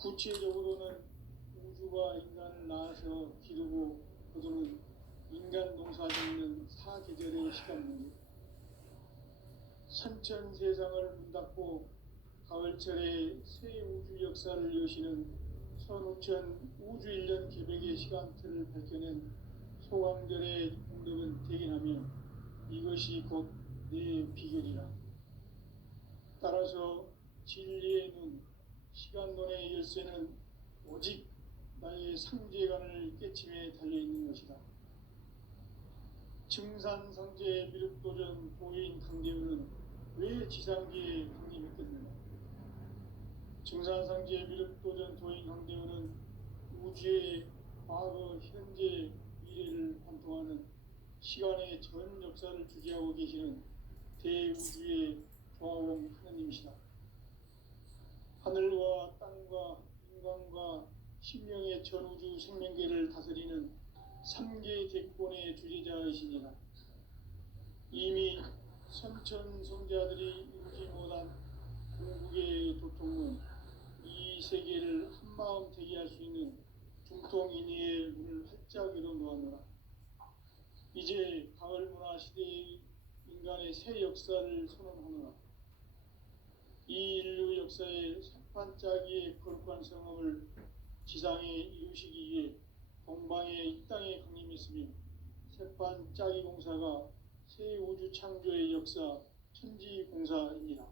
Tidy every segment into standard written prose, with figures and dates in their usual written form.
구체적으로는 우주가 인간을 낳아서 기르고 거두는 인간 농사 짓는 사계절의 시간입니다. 선천 세상을 문 닫고 가을철에 새 우주 역사를 여시는 선우천 우주일년 개백의 시간틀을 밝혀낸 소강절의 공덕은 대견하며 이것이 곧 내 비결이라. 따라서 진리의 눈, 시간론의 열쇠는 오직 나의 상제관을 깨침에 달려있는 것이다. 증산상제 미륵도전 도인 강대우는 왜 지상계에 강림했겠느냐. 증산상제 미륵도전 도인 강대우는 우주의 과거, 현재, 미래를 관통하는 시간의 전 역사를 주재하고 계시는 대우주의 조화원 하나님이시다. 하늘과 땅과 인간과 신명의 전우주 생명계를 다스리는 3계 대권의 주재자이시니라. 이미 선천성자들이 이루지 못한 궁극의 도통은 이 세계를 한마음 되게 할 수 있는 중통인의의 문을 활짝 열어 놓았노라. 이제 가을 문화 시대의 인간의 새 역사를 선언하노라. 이 인류 역사의 새판짜기의 거룩한 성업을 지상에 이루시기 위해 동방의 이 땅에 강림했으며 새판짜기 공사가 새 우주 창조의 역사 천지공사입니다.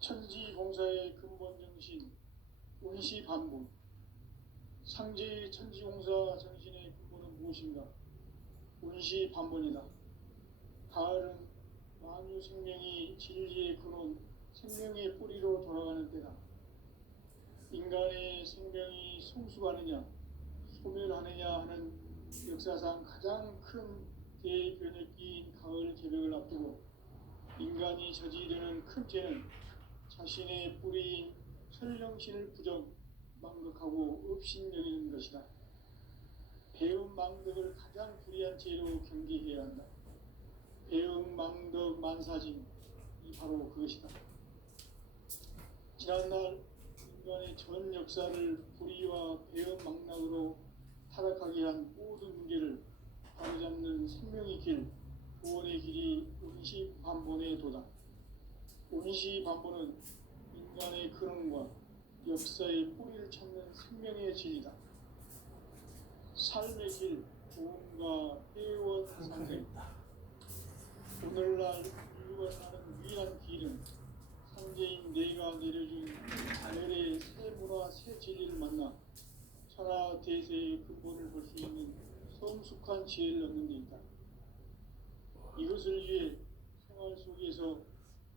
천지공사의 근본 정신 운시반본. 상제의 천지공사 정신의 근본은 무엇인가? 운시반본이다. 가을은 만유 생명이 진리의 근원, 생명의 뿌리로 돌아가는 때다. 인간의 생명이 성숙하느냐, 소멸하느냐 하는 역사상 가장 큰 대변혁기인 가을 개벽을 앞두고 인간이 저지르는 큰 죄는 자신의 뿌리인 설령신을 부정, 망극하고 업신여기는 것이다. 배움 망덕을 가장 불의한 죄로 경계해야 한다. 배움 망덕 만사짐, 이 바로 그것이다. 지난날 인간의 전 역사를 불의와 배움 망락으로 타락하게 한 모든 문제를 바로잡는 생명의 길, 구원의 길이 운시반본의 도다. 운시반본은 인간의 근원과 역사의 뿌리를 찾는 생명의 진리다. 삶의 길, 구원과 회원 상생. 오늘날 인류가 사는 위대한 길은 상제인 내가 내려준 열의 새 문화, 새 진리를 만나 천하 대세의 근본을 볼 수 있는 성숙한 지혜를 얻는 데 있다. 이것을 위해 생활 속에서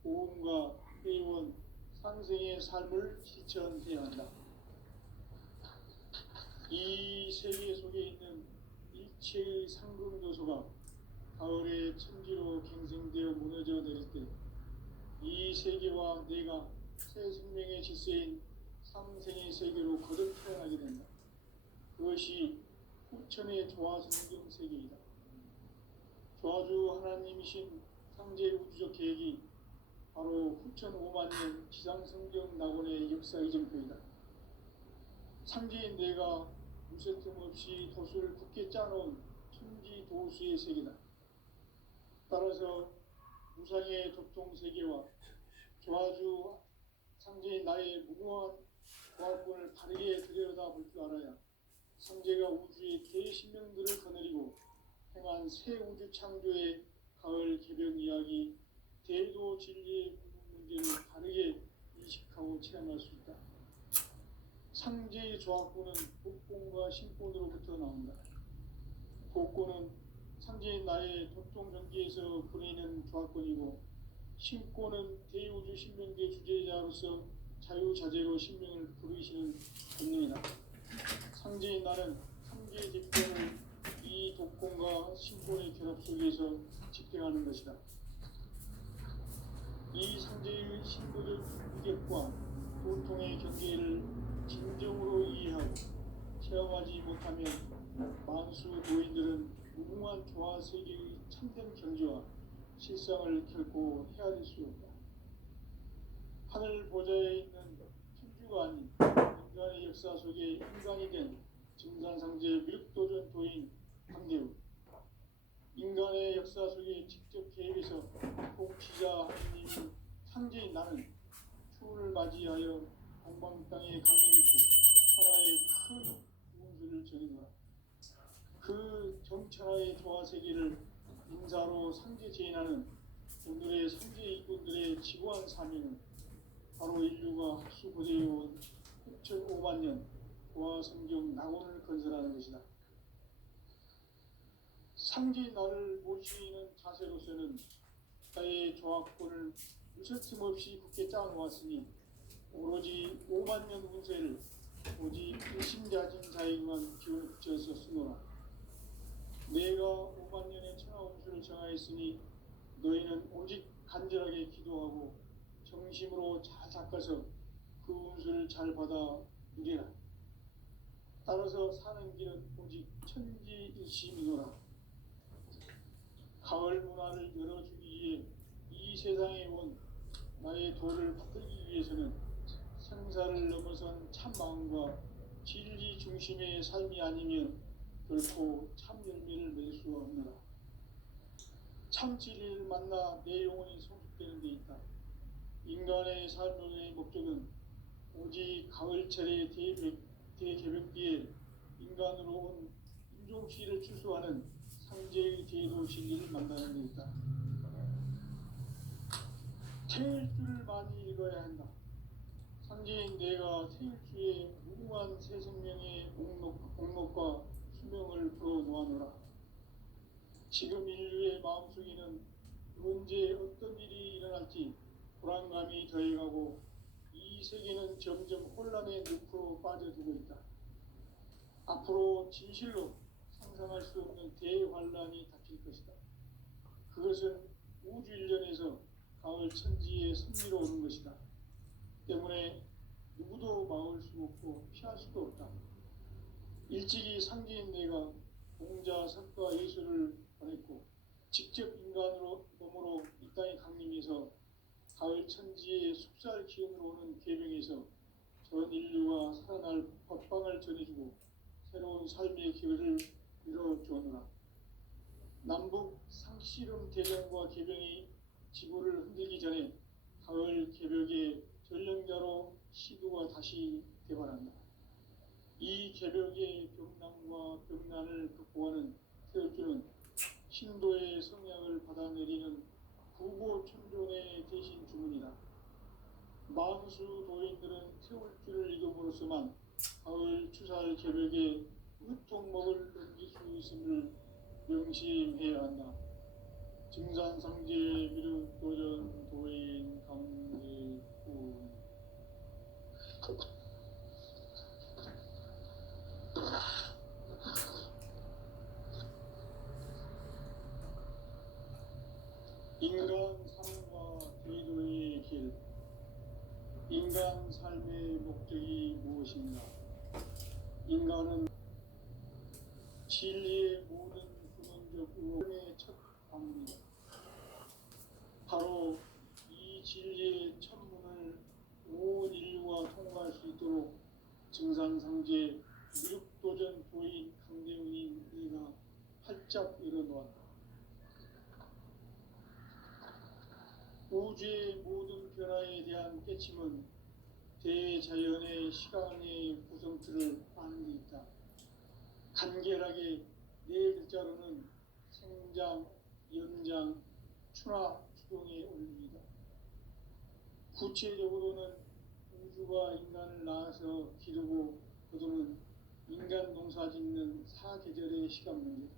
보험과 회원, 상생의 삶을 실천해야 한다. 이 세계 속에 있는 일체의 상금 요소가 가을의 천지로 갱생되어 무너져 내릴 때 이 세계와 내가 새 생명의 질서인 상생의 세계로 거듭 태어나게 된다. 그것이 후천의 조화성경 세계이다. 조화주 하나님이신 상제 우주적 계획이 바로 후천 5만년 지상성경 낙원의 역사 이정표이다. 상제인 내가 무쇠틈 없이 도수를 굳게 짜놓은 천지 도수의 세계다. 따라서 무상의 도통 세계와 조화주 상제인 나의 무궁한 조합권을 바르게 들여다볼 줄 알아야 상제가 우주의 대신명들을 거느리고 행한 새 우주 창조의 가을 개벽 이야기, 대도 진리의 문제를 바르게 인식하고 체험할 수 있다. 상제의 조합권은 복권과 신권으로부터 나온다. 복권은 상제인 나의 도통 전기에서 보내는 조합권이고, 신권은 대우주 신명계 주제자로서 자유자재로 신명을 부르시는 본능이다. 상제인 나는 3개의 대권을 이 독권과 신권의 결합 속에서 집행하는 것이다. 이 상제의 신도적 위력과 도통의 경계를 진정으로 이해하고 체험하지 못하면 만수 도인들은 무궁한 조화 세계의 참된 경지와 실상을 결코 헤아릴 수 없다. 하늘 보좌에 있는 천주 다름도 아닌 인간의 역사 속에 인간이 된 증산상제 미륵도전 도인 강대우. 인간의 역사 속에 직접 개입해서 통치자 하느님인 상제인 나는 추운을 맞이하여 동방 땅에 강림했고 천하의 큰 운수를 전해노라. 그 정천하의 도화 세계를 인사로 상제 제인하는 오늘의 상제 이꾼들의 지고한 사명은 바로 인류가 학수고대해온 6,500만 년 도화 성경 낙원을 건설하는 것이다. 상제인 나를 모시는 자세로서는 나의 조합권을 무설틈 없이 굳게 짜놓았으니 오로지 5만 년 운세를 오직 일심자진 자에게만 기운을 붙여서 쓰노라. 내가 5만 년의 천하 운수를 정하였으니 너희는 오직 간절하게 기도하고 정심으로 잘 닦아서 그 운수를 잘 받아 누리라. 따라서 사는 길은 오직 천지일심이노라. 가을 문화를 열어주기 위해 이 세상에 온 나의 도를 받들기 위해서는 생사를 넘어선 참마음과 진리 중심의 삶이 아니면 결코 참 열매를 맺을 수 없노라. 참 진리를 만나 내 영혼이 성숙되는 데 있다. 인간의 삶의 목적은 오직 가을철의 대개벽기에 인간으로 온 인종시를 추수하는 상제의 대도 진리를 만나는 데 있다. 태일주를 많이 읽어야 한다. 상제인 내가 태일주에 무궁한 새 생명의 목록과 수명을 풀어놓아노라. 지금 인류의 마음속에는 언제 어떤 일이 일어날지 불안감이 더해가고 이 세계는 점점 혼란의 늪으로 빠져들고 있다. 앞으로 진실로 상상할 수 없는 대환란이 닥칠 것이다. 그것은 우주 일련에서 가을 천지의 섭리로 오는 것이다. 때문에 누구도 막을 수 없고 피할 수도 없다. 일찍이 상제인 내가 공자, 석가, 예수를 보냈고 직접 인간으로 몸으로 이 땅에 강림해서 가을 천지의 숙살 기운으로 오는 계명에서 전 인류가 살아날 법방을 전해주고 새로운 삶의 기회를 열어주었노라. 남북 상씨름 대전과 개병이 지구를 흔들기 전에 가을 개벽의 전령자로 시도가 다시 개발한다. 이 개벽의 병난과 병난을 극복하는 태울주는 신도의 성약을 받아내리는 구고천존의 대신 주문이다. 만수 도인들은 태울주를 이름으로서만 가을 추살 개벽에 으통목을 넘길 수 있음을 명심해야 한다. 증산상제 미륵도전 도인 강대훈. 인간 삶과 대도의 길. 인간 삶의 목적이 무엇인가? 인간은 진리의 모든 근원적 의원의 첫 방문이다. 바로 이 진리의 천문을 온 인류가 통과할 수 있도록 증산상제 미륵도전 도인 강대훈인 이가 활짝 열어놓았다. 우주의 모든 변화에 대한 깨침은 대자연의 시간의 구성틀을 아는 데 있다. 간결하게 네 글자로는 생장, 연장, 추나, 추동의 원리이다. 구체적으로는 우주가 인간을 낳아서 기르고 거두는 인간 농사 짓는 사계절의 시간 문제다.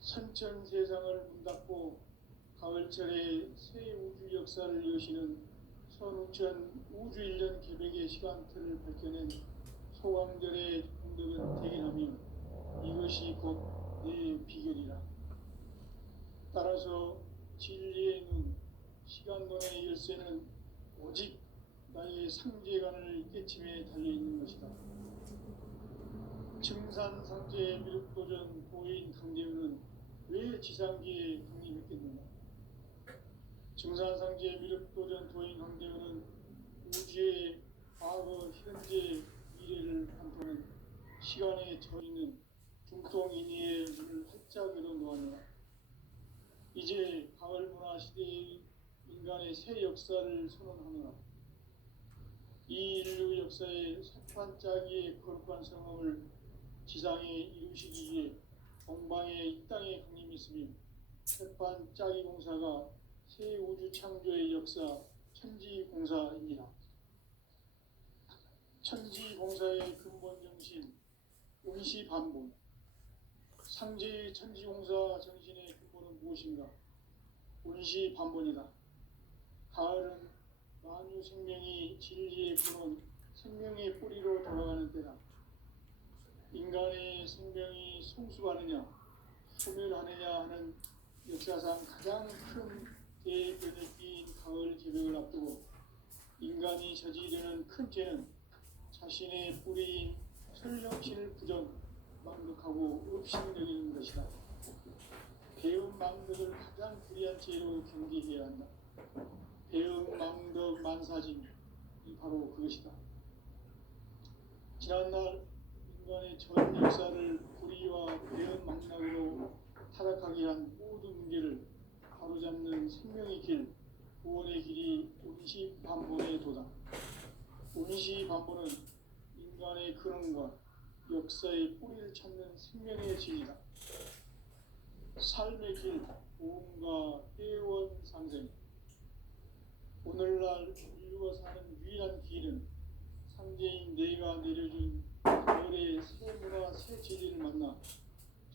선천 세상을 문닫고 가을철에 새 우주 역사를 여시는 선우천 우주일년 개벽의 시간틀을 밝혀낸 소강절의 공덕은 대견하며 이것이 곧 내 비결이라. 따라서 진리의 눈, 시간론의 열쇠는 오직 나의 상제관을 깨침에 달려있는 것이다. 증산상제 미륵도전 도인 강대훈은 왜 지상기에 강림했겠는가? 증산상제 미륵도전 도인 강대훈은 우주의 과거, 현재, 미래를 관통하는 시간에 젖있는 중동인의의 문을 활짝 열어놓았노라. 이제 가을 문화 시대의 인간의 새 역사를 선언하노라. 이 인류 역사의 석판짜기의 거룩한 성함을 지상에 이루시기 위해 동방의 이 땅에 강림했으며 석판짜기 공사가 새 우주 창조의 역사 천지공사입니다. 천지공사의 근본 정신 운시반본. 상제의 천지공사 정신의 근본은 무엇인가? 운시반본이다. 가을은 만유 생명이 진리의 근원, 생명의 뿌리로 돌아가는 때다. 인간의 생명이 성숙하느냐, 소멸하느냐 하는 역사상 가장 큰 대변을 띈 가을 개벽을 앞두고 인간이 저지르는 큰 죄는 자신의 뿌리인 설령신을 부정망덕하고 업신여기는 것이다. 배은망덕을 가장 불의한 죄로 경계해야 한다. 배은망덕 만사진이 바로 그것이다. 지난날 인간의 전 역사를 불의와 배은망락으로 타락하게 한 모든 문제를 바로잡는 생명의 길, 구원의 길이 운시반본의 도다. 운시반본은 인간의 근원과 역사의 뿌리를 찾는 생명의 진리다. 삶의 길, 보험과 회원 상생. 오늘날 인류가 사는 유일한 길은 상제인 내가 내려준 가을의 새 문화, 새 진리를 만나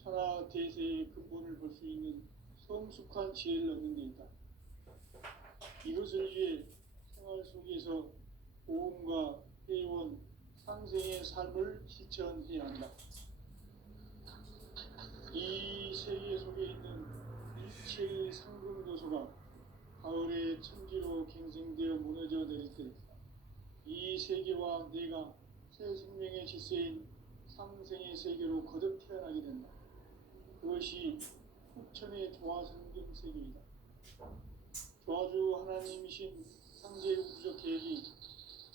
천하 대세의 근본을 볼 수 있는 성숙한 지혜를 얻는 데 있다. 이것을 위해 생활 속에서 보험과 회원, 상생의 삶을 실천해야 한다. 이 세계 속에 있는 일체의 상금 요소가 가을의 천지로 갱생되어 무너져 내릴 때 이 세계와 내가 새 생명의 질서인 상생의 세계로 거듭 태어나게 된다. 그것이 후천의 조화성경 세계이다. 조화주 하나님이신 상제의 우주적 계획이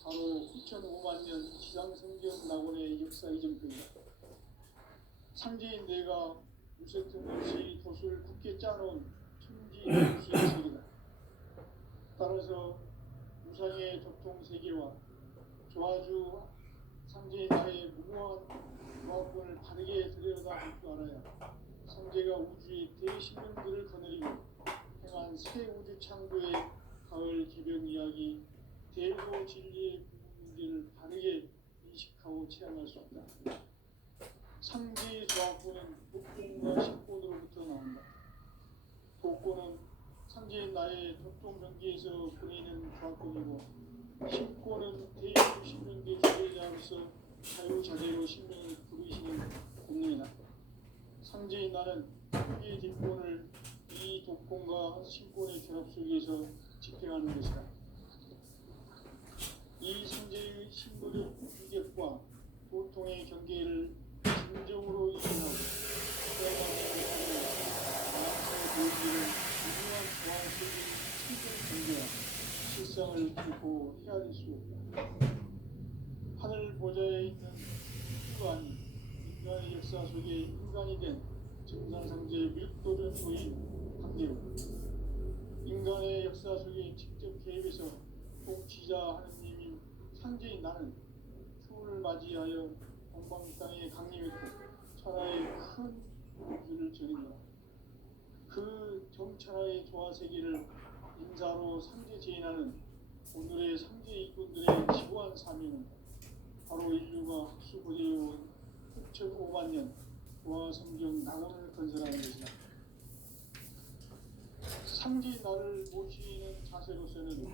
바로 9,500,000년 지상성경 낙원의 역사 이전표이다. 상제인 내가 무쇠 틈 없이 돛을 굳게 짜놓은 천지무수의 세계다. 따라서 무상의 교통세계와 조화주 상제의 나의 무모한 조합권을 바르게 들여다볼 줄 알아야 상제가 우주의 대신령들을 거느리고 행한 새 우주 창조의 가을 개벽 이야기, 대도 진리의 문제를 바르게 인식하고 체험할 수 없다. 상제의 조합권은 독권과 식권으로부터 나온다. 독권은 상제의 나의 독종병기에서 보내는 조합권이고 식권은 대유 신명계 주제자로서 자유자재로 신명을 부르시는 본능이다. 상제의 나는 크게 뒷권을 이 독권과 신권의 결합 속에서 집행하는 것이다. 이 상제의 신부적 유격과 보통의 경계를 진정으로 이해하고 태어나는 마음의 보이기를 중요한 조화적인 신경 경계와 실상을 결코 헤아릴 수 없다. 하늘 보좌에 있는 우주가 아닌 인간의 역사 속에 인간이 된 정상상제의 밀도전소인 강대우. 인간의 역사 속에 직접 개입해서 통치자 하느님인 상제인 나는 추운을 맞이하여 동방 땅에 강림했고 천하의 큰 우주를 전인노라. 그 정천하의 조화세계를 인사로 상제 제인하는 오늘의 상제 일꾼들의 지고한 사명은 바로 인류가 흡수고대해온 9,500,000년 조화성경 낙원을 건설하는 것이다. 상제 나를 모시는 자세로서는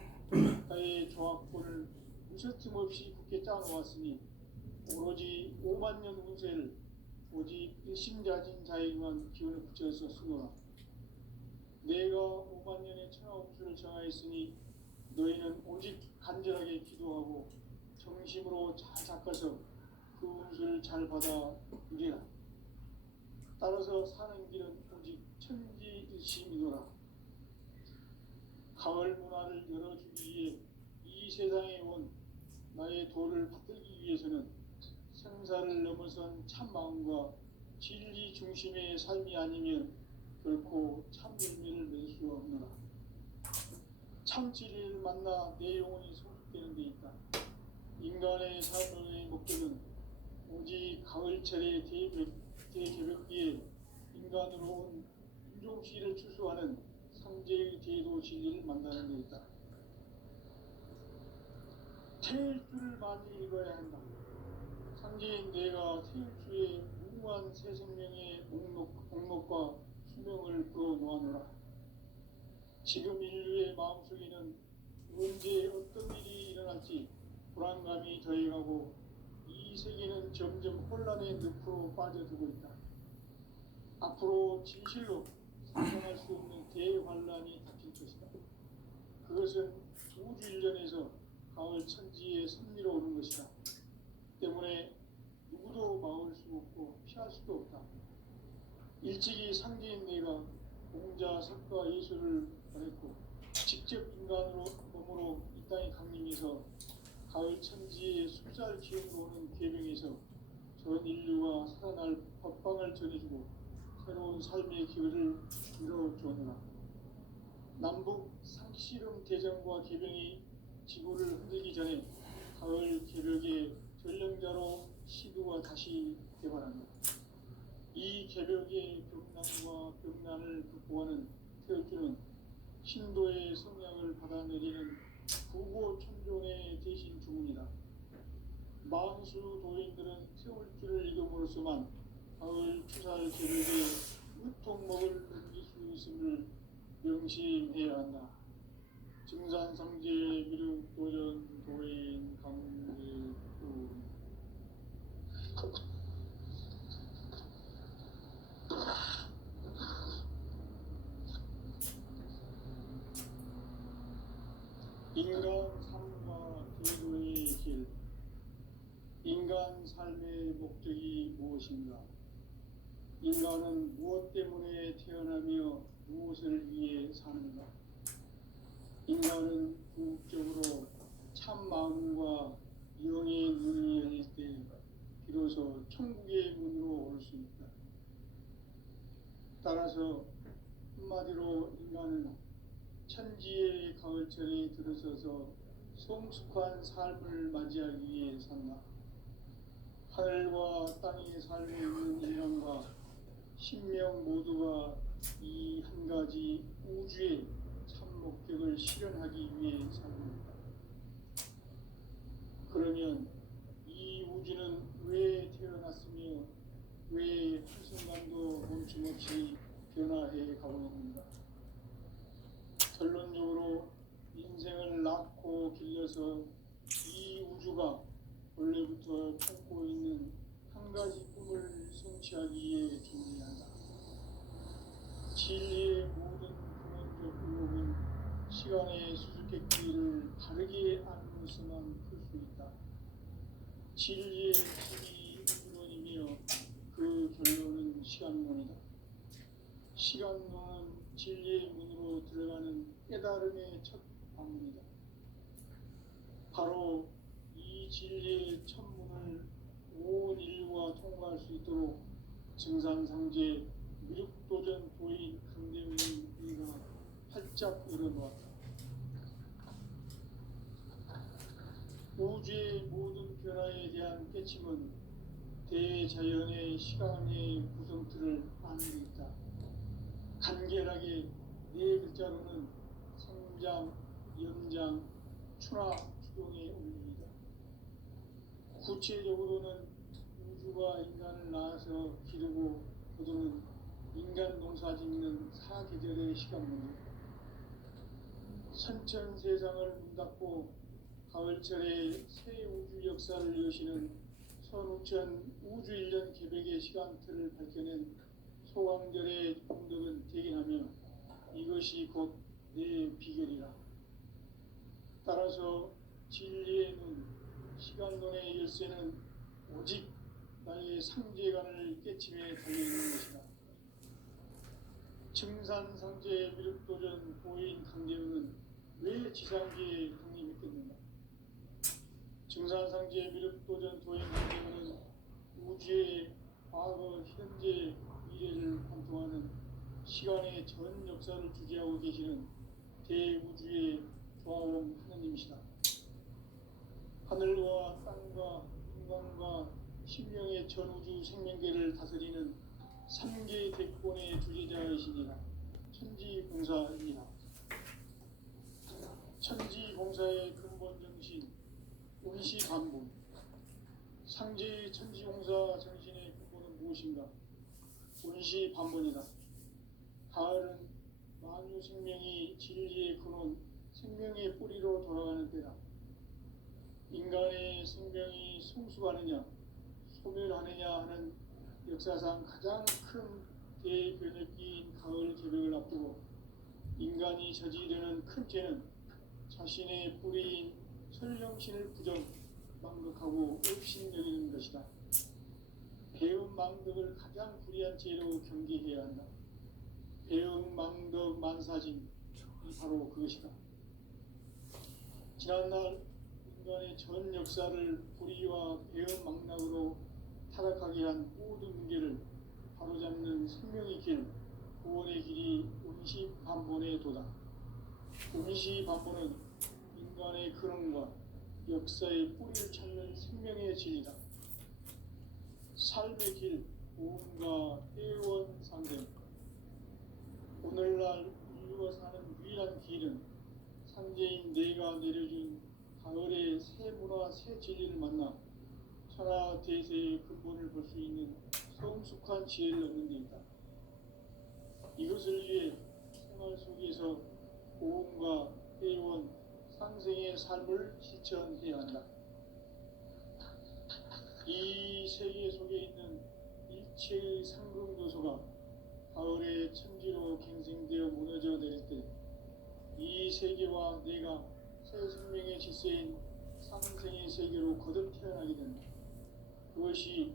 나의 조합권을 무쇠틈 없이 굳게 짜놓았으니 오로지 50,000년 운세를 오직 일심자진 자에게만 기운을 붙여서 쓰노라. 내가 50,000년의 천하 운수를 정하였으니 너희는 오직 간절하게 기도하고 정심으로 잘 닦아서 그 운수를 잘 받아 누리라. 따라서 사는 길은 오직 천지일심이노라. 가을 문화를 열어주기 위해 이 세상에 온 나의 도를 받들기 위해서는 생사를 넘어선 참 마음과 진리 중심의 삶이 아니면 결코 참 열매를 맺을 수가 없노라. 참 진리를 만나 내 영혼이 성숙되는 데 있다. 인간의 삶의 목적은 오직 가을철의 대개벽기에 인간으로 온 인종시를 추수하는 상제의 제도 진리를 만나는 데 있다. 태일 주를 많이 읽어야 한다. 상제인 내가 태일주의 무궁한 새 생명의 목록과 수명을 풀어놓아노라. 지금 인류의 마음속에는 언제 어떤 일이 일어날지 불안감이 더해가고 이 세계는 점점 혼란의 늪으로 빠져들고 있다. 앞으로 진실로 상상할 수 없는 대환란이 닥칠 것이다. 그것은 우주 일련에서 가을 천지의 섭리로 오는 것이다. 때문에 누구도 막을 수 없고 피할 수도 없다. 일찍이 상제인 내가 공자, 석가, 예수를 보냈고 직접 인간으로 몸으로 이 땅에 강림해서 가을 천지의 숫살 기운으로 오는 계명에서 전 인류가 살아날 법방을 전해주고 새로운 삶의 기회를 이뤄주느라. 남북 상씨름 대전과 개병이 지구를 흔들기 전에 가을 개벽의 전령자로 시두가 다시 개발한다. 이 개벽의 병난과 병난을 극복하는 태울주는 신도의 성량을 받아내리는 구고천종의 대신 주문이다. 만수 도인들은 태울주를 읽음으로써만 가을 추살 개벽의 우통목을 넘길 수 있음을 명심해야 한다. 증산상제 미륵 도전 도인 강제구. 인간 삶과 제도의 길. 인간 삶의 목적이 무엇인가? 인간은 무엇 때문에 태어나며 무엇을 위해 사는가? 인간은 궁극적으로 참 마음과 영의 눈이 열릴 때 비로소 천국의 문으로 올 수 있다. 따라서 한마디로 인간은 천지의 가을철에 들어서서 성숙한 삶을 맞이하기 위해 산다. 하늘과 땅의 삶에 있는 인간과 신명 모두가 이 한 가지 우주의 참 목적을 실현하기 위해 살고 있다. 그러면 이 우주는 왜 태어났으며 왜 한순간도 멈춤없이 변화해 가고 있는가? 결론적으로 인생을 낳고 길러서 이 우주가 원래부터 품고 있는 한 가지 꿈을 성취하기 위해 준비한다. 진리의 모든 근원적 의혹은 시간의 수수께끼를 바르게 알므로서만 풀 수 있다. 진리의 힘이 근원이며 그 결론은 시간론이다. 시간론은 진리의 문으로 들어가는 깨달음의 첫 방문이다. 바로 이 진리의 천문을 온 인류가 통과할 수 있도록 증산상제 미륵도전 도인 강대민이가 활짝 열어놓았다. 우주의 모든 변화에 대한 깨침은 대자연의 시간의 구성틀을 아는 데 있다. 간결하게 네 글자로는 생장, 연장, 추나 추동의 원리이다. 구체적으로는 우주가 인간을 낳아서 기르고 거두는 인간 농사 짓는 사계절의 시간문이다. 선천 세상을 문 닫고 가을철에 새 우주 역사를 여시는 선우천 우주 1년 개벽의 시간틀을 밝혀낸 소강절의 공덕은 대견하며 이것이 곧 내 비결이라. 따라서 진리의 눈, 시간론의 열쇠는 오직 나의 상제관을 깨침에 달려있는 것이다. 증산상제 미륵도전 보인 강제우는 왜 지상계에 강림했겠는가? 증산상제 미륵도전 도행성경은 우주의 과거, 현재, 미래를 관통하는 시간의 전 역사를 주재하고 계시는 대우주의 조화원 하나님이시다. 하늘과 땅과 인간과 신명의 전우주 생명계를 다스리는 3개 대권의 주재자이시니라. 천지공사입니다. 천지공사의 근본 정신, 운시반복. 상제의 천지공사 정신의 근본은 무엇인가? 운시반복이다. 가을은 만유 생명이 진리의 근원, 생명의 뿌리로 돌아가는 때다. 인간의 생명이 성숙하느냐, 소멸하느냐 하는 역사상 가장 큰 대변혁기인 가을 개벽을 앞두고 인간이 저지르는 큰 죄는 자신의 뿌리인 설령신을 망각하고 업신여기는 것이다. 배은망덕을 가장 불의한 죄로 경계해야 한다. 배은망덕 만사진이 바로 그것이다. 지난날 인간의 전 역사를 불의와 배은망락으로 타락하게 한 모든 문제를 바로잡는 생명의 길, 구원의 길이 운시반본의 도다. 운시반본은 인간의 근원과 역사의 뿌리를 찾는 생명의 진리다. 삶의 길, 보험과 애원상생. 오늘날 인류가 사는 유일한 길은 상제인 내가 내려준 가을의 새 문화, 새 진리를 만나 천하 대세의 근본을 볼 수 있는 성숙한 지혜를 얻는 데 있다. 이것을 위해 생활 속에서 보험과 애원, 상생의 삶을 실천해야 한다. 이 세계 속에 있는 일체의 상금도소가 가을의 천지로 갱생되어 무너져 내릴 때 이 세계와 내가 새 생명의 질서인 상생의 세계로 거듭 태어나게 된다. 그것이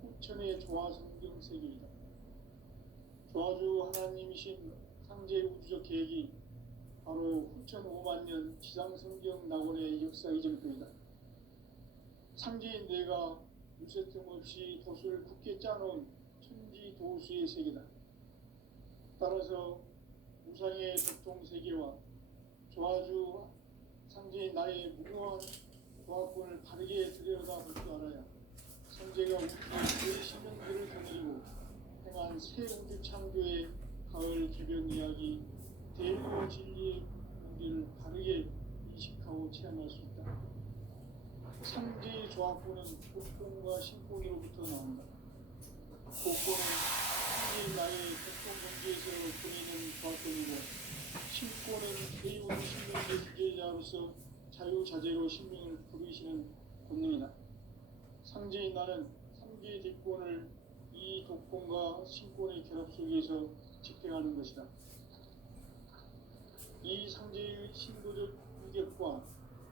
후천의 조화성경 세계이다. 조화주 하나님이신 상제 우주적 계획이 바로 후천 5만 년 지상성경 낙원의 역사 이전표이다. 상제인 내가 유세틈 없이 도수를 굳게 짜놓은 천지도수의 세계다. 따라서 무상의 적통세계와 조화주 상제인 나의 무궁한 조화권을 바르게 들여다볼 줄 알아야 성제가 우주의 신명들을 거느리고 행한 새 우주 창조의 가을 개변 이야기, 대의로 진리의 문제를 바르게 인식하고 체험할 수 있다. 상제의 조화권은 복권과 신권으로부터 나온다. 복권은 상제인 나의 적통범죄에서 보이는 조화권이고, 신권은 대의우주 신명의 주제자로서 자유자재로 신명을 부르시는 권능이다. 상제인 나는 3개의 뒷권을 이 독권과 신권의 결합 속에서 집행하는 것이다. 이 상제의 신도적 유격과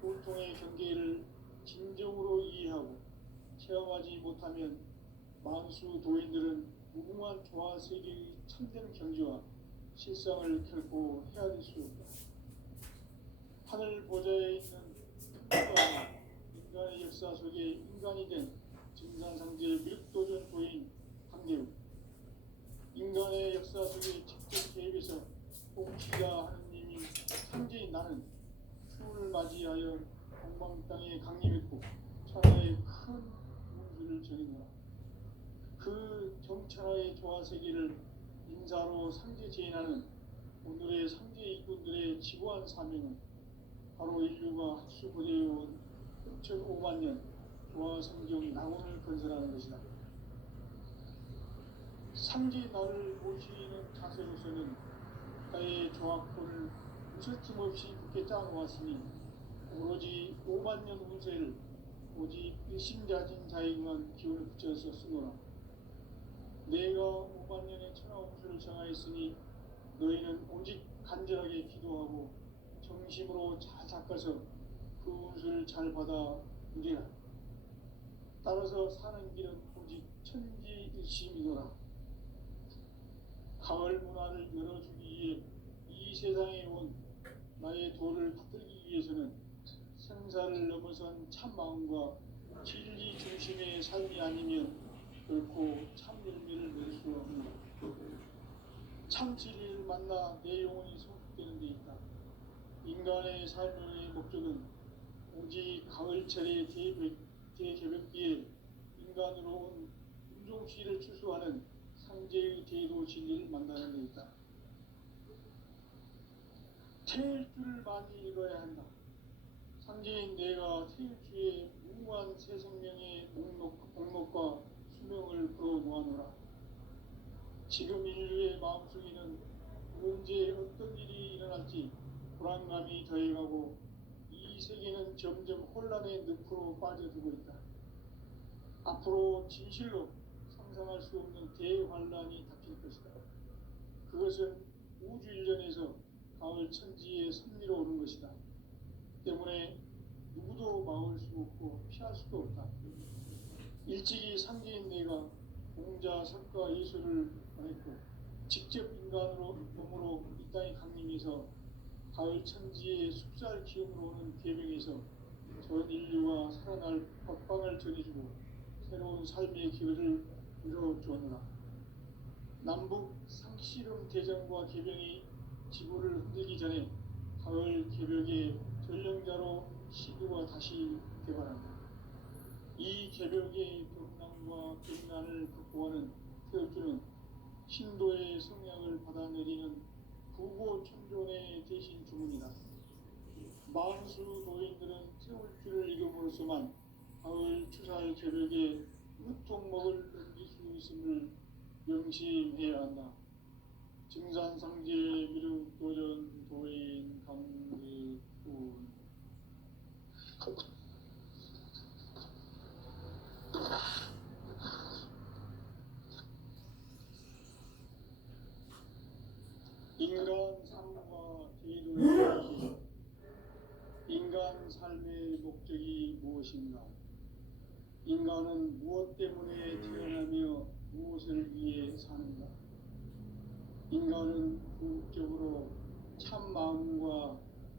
보통의 경계를 진정으로 이해하고 체험하지 못하면 만수 도인들은 무궁한 조화 세계의 참된 경지와 실상을 결코 헤아릴 수 없다. 하늘 보좌에 있는 인간의 역사 속에 인간이 된 증산상제 미륵도전 도인 강대우, 인간의 역사 속에 직접 개입해서 통치자 하느님인 상제인 나는 추운을 맞이하여 동방 땅에 강림했고 천하의 큰 문수를 정했노라. 그 정천하의 조화세계를 인사로 상제 제인하는 오늘의 상제 이군들의 지고한 사명은 바로 인류가 학수고대해온 6,5만 년 조화성경 낙원을 건설하는 것이다. 상제 나를 모시는 자세로서는 나의 조화권을 무설팀 없이 굳게 짜놓았으니 오로지 5만 년 운세를 오직 일심자진 자에게만 기운을 붙여서 쓰노라. 내가 5만 년의 천하 운수를 정하였으니 너희는 오직 간절하게 기도하고 정심으로 잘 닦아서 그 운수를 잘 받아 누리라. 따라서 사는 길은 오직 천지일심이노라. 가을 문화를 열어주기 위해 이 세상에 온 나의 도를 받들기 위해서는 생사를 넘어선 참 마음과 진리 중심의 삶이 아니면 결코 참 열매를 낼 수 없는 참 진리를 만나 내 영혼이 성숙되는 데 있다. 인간의 삶의 목적은 오직 가을철의 대개벽기에 인간으로 온 운종시를 추수하는 상제의 대도 진리를 만나는 데 있다. 태일 줄을 많이 읽어야 한다. 상제인 내가 태일주의 무한 새 생명의 목록과 수명을 풀어 놓아노라. 지금 인류의 마음속에는 언제 어떤 일이 일어날지 불안감이 더해가고 이 세계는 점점 혼란의 늪으로 빠져들고 있다. 앞으로 진실로 상상할 수 없는 대환란이 닥칠 것이다. 그것은 우주 일련에서 가을 천지의 섭리로 오는 것이다. 때문에 누구도 막을 수 없고 피할 수도 없다. 일찍이 상제인 내가 공자, 석가, 예술을 보냈고 직접 인간으로 몸으로 이 땅에 강림해서 가을 천지의 숲살 기운으로 오는 계명에서 전 인류가 살아날 법방을 전해주고 새로운 삶의 기회를 이뤄주었노라. 남북 상씨름 대전과 개병이 지구를 흔들기 전에 가을 개벽의 전령자로 시두가 다시 개발한다. 이 개벽의 경난과 격난을 극복하는 태엽주는 신도의 성향을 받아내리는 부고천존의 대신 주문이다. 만수 도인들은 태울주를 이름으로서만 가을 추살 개벽의 으통목을 넘길 수 있음을 명심해야 한다. 증산상제 미륵도전 도인 강대군 인간 삶과 대도의 인간 삶의 목적이 무엇인가? 인간은 무엇 때문에 태어나며 무엇을 위해 사는가? 인간은 궁극적으로 참 마음과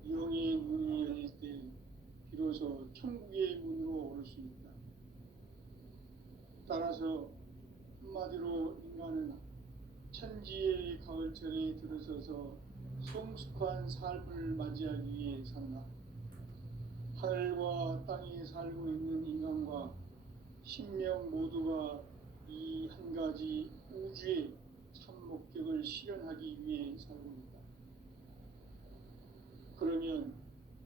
영의 문이 열릴 때 비로소 천국의 문으로 올 수 있다. 따라서 한마디로 인간은 천지의 가을철에 들어서서 성숙한 삶을 맞이하기 위해 산다. 하늘과 땅에 살고 있는 인간과 신명 모두가 이 한 가지 우주의 참 목적을 실현하기 위해 살고 있다. 그러면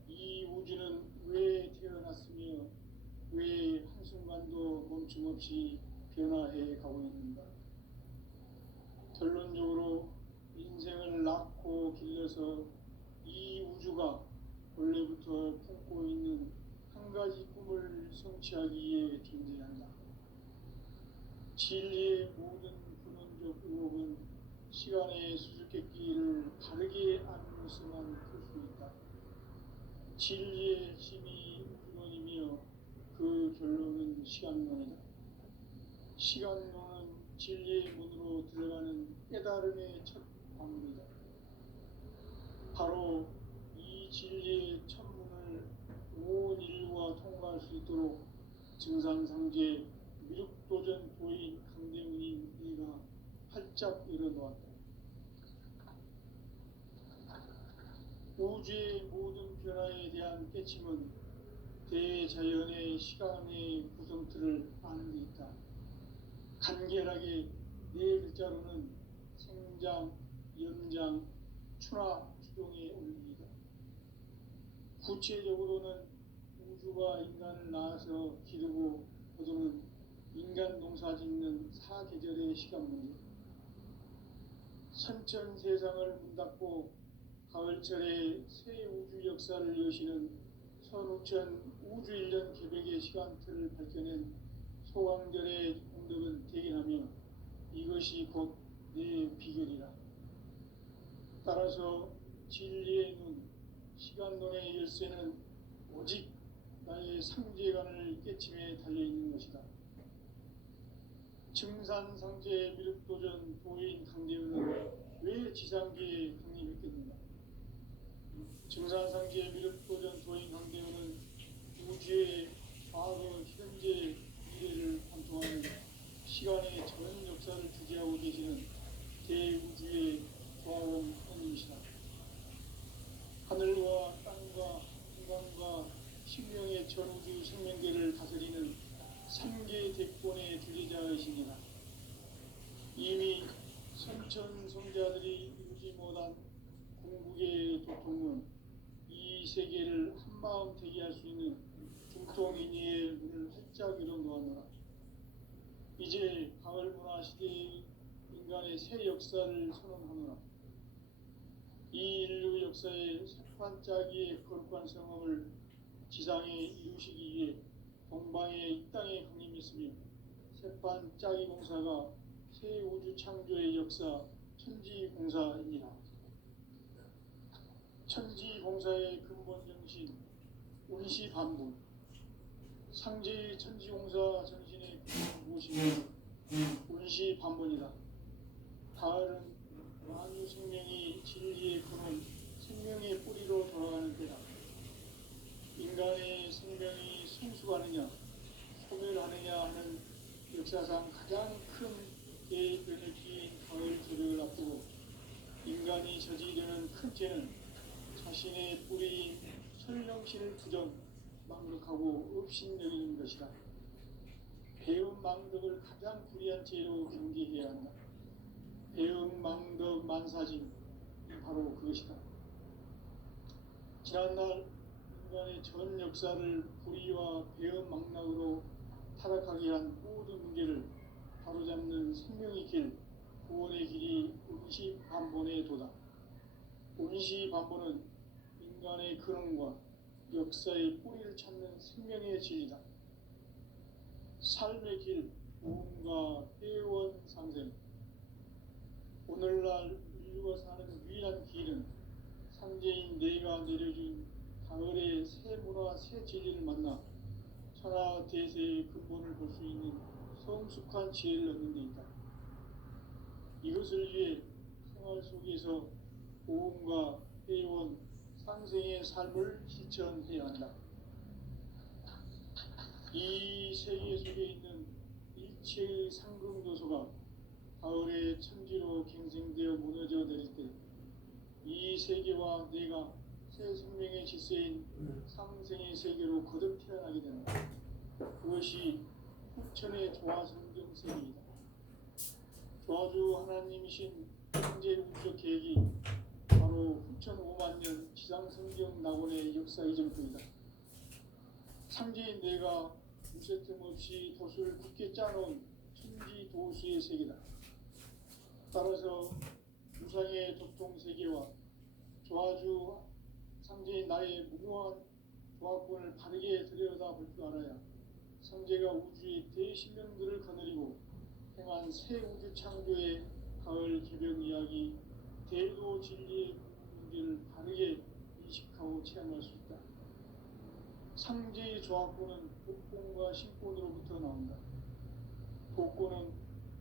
이 우주는 왜 태어났으며 왜 한순간도 멈춤없이 변화해 가고 있는가? 결론적으로 인생을 낳고 길러서 이 우주가 원래부터 품고 있는 한 가지 꿈을 성취하기 위해 존재한다. 진리의 모든 근원적 의혹은 시간의 수수께끼를 바르게 알면서만 풀 수 있다. 진리의 핵심이 근원이며 그 결론은 시간론이다. 시간론은 진리의 문으로 들어가는 깨달음의 첫 방문이다. 바로 이 진리의 첫 문을 온 인류가 통과할 수 있도록 증산상제 미륵도전 도인 강대훈인 네가 활짝 열어놓았다. 우주의 모든 변화에 대한 깨침은 대자연의 시간의 구성틀을 아는 데 있다. 간결하게 네 글자로는 생장, 연장, 추나 추동의 원리이다. 구체적으로는 우주가 인간을 낳아서 기르고 거두는 인간 농사 짓는 사계절의 시간 문제. 선천 세상을 문 닫고 가을철에 새 우주 역사를 여시는 선우천 우주 일년 개벽의 시간틀을 밝혀낸 소강절의 공덕은 대견하며 이것이 곧 내 비결이라. 따라서 진리의 눈, 시간론의 열쇠는 오직 나의 상제관을 깨침에 달려있는 것이다. 증산상제 미륵도전 도인 강대훈은 왜 지상계에 강림했겠는가? 증산상제 미륵도전 도인 강대훈은 신명의 전우주 생명계를 다스리는 3개 대권의 주제자이십니다. 이미 선천성자들이 이루지 못한 궁극의 도통은 이 세계를 한마음 되게 할 수 있는 중통인의의 문을 활짝 열어놓았노라. 이제 가을 문화 시대의 인간의 새 역사를 선언하노라. 이 인류 역사의 세판짜기의 거룩한 성업을 지상에 이루시기 위해 동방의 이 땅에 강림했으며 세판짜기 공사가 새 우주 창조의 역사 천지공사입니다. 천지공사의 근본 정신 운시반분, 상제의 천지공사 정신의 근본 무엇이며 운시반분이다. 가을은 만유 생명이 진리의 근원, 생명의 뿌리로 돌아가는 때다. 인간의 생명이 성숙하느냐, 소멸하느냐 하는 역사상 가장 큰 대변을 기인 가을 저녁을 앞두고 인간이 저지르는 큰 죄는 자신의 뿌리인 설령신을 부정, 망덕하고 업신여기는 것이다. 배음 망덕을 가장 불의한 죄로 경계해야 한다. 배음 망덕 만사진이 바로 그것이다. 지난날 인간의 전 역사를 불의와 배음 망락으로 타락하게 한 모든 문제를 바로잡는 생명의 길, 구원의 길이 운시반본의 도다. 운시반본은 인간의 근원과 역사의 뿌리를 찾는 생명의 진리다. 삶의 길, 무언가 회원 상생. 오늘날 인류가 사는 유일한 길은 상제인 내가 내려준 가을의 새 문화, 새 진리를 만나 천하 대세의 근본을 볼 수 있는 성숙한 지혜를 얻는 데 있다. 이것을 위해 생활 속에서 보험과 회원, 상생의 삶을 실천해야 한다. 이 세계 속에 있는 일체의 상금도소가 가을의 천지로 갱생되어 무너져 내릴 때 이 세계와 내가 새 생명의 질서인 상생의 세계로 거듭 태어나게 된다. 그것이 후천의 조화성경 세계이다. 조화주 하나님이신 현재 우주적 계획이 바로 후천 5만년 지상성경 낙원의 역사 이전부이다. 상제인 내가 무쇠 틈 없이 도수를 굳게 짜놓은 천지도수의 세계다. 따라서 무상의 도통세계와 조화주 상제인 나의 무모한 조합권을 바르게 들여다볼 줄 알아야 상제가 우주의 대신령들을 거느리고 행한 새 우주 창조의 가을 개벽 이야기, 대도 진리의 문제를 바르게 인식하고 체험할 수 있다. 상제의 조합권은 복권과 신권으로부터 나온다. 복권은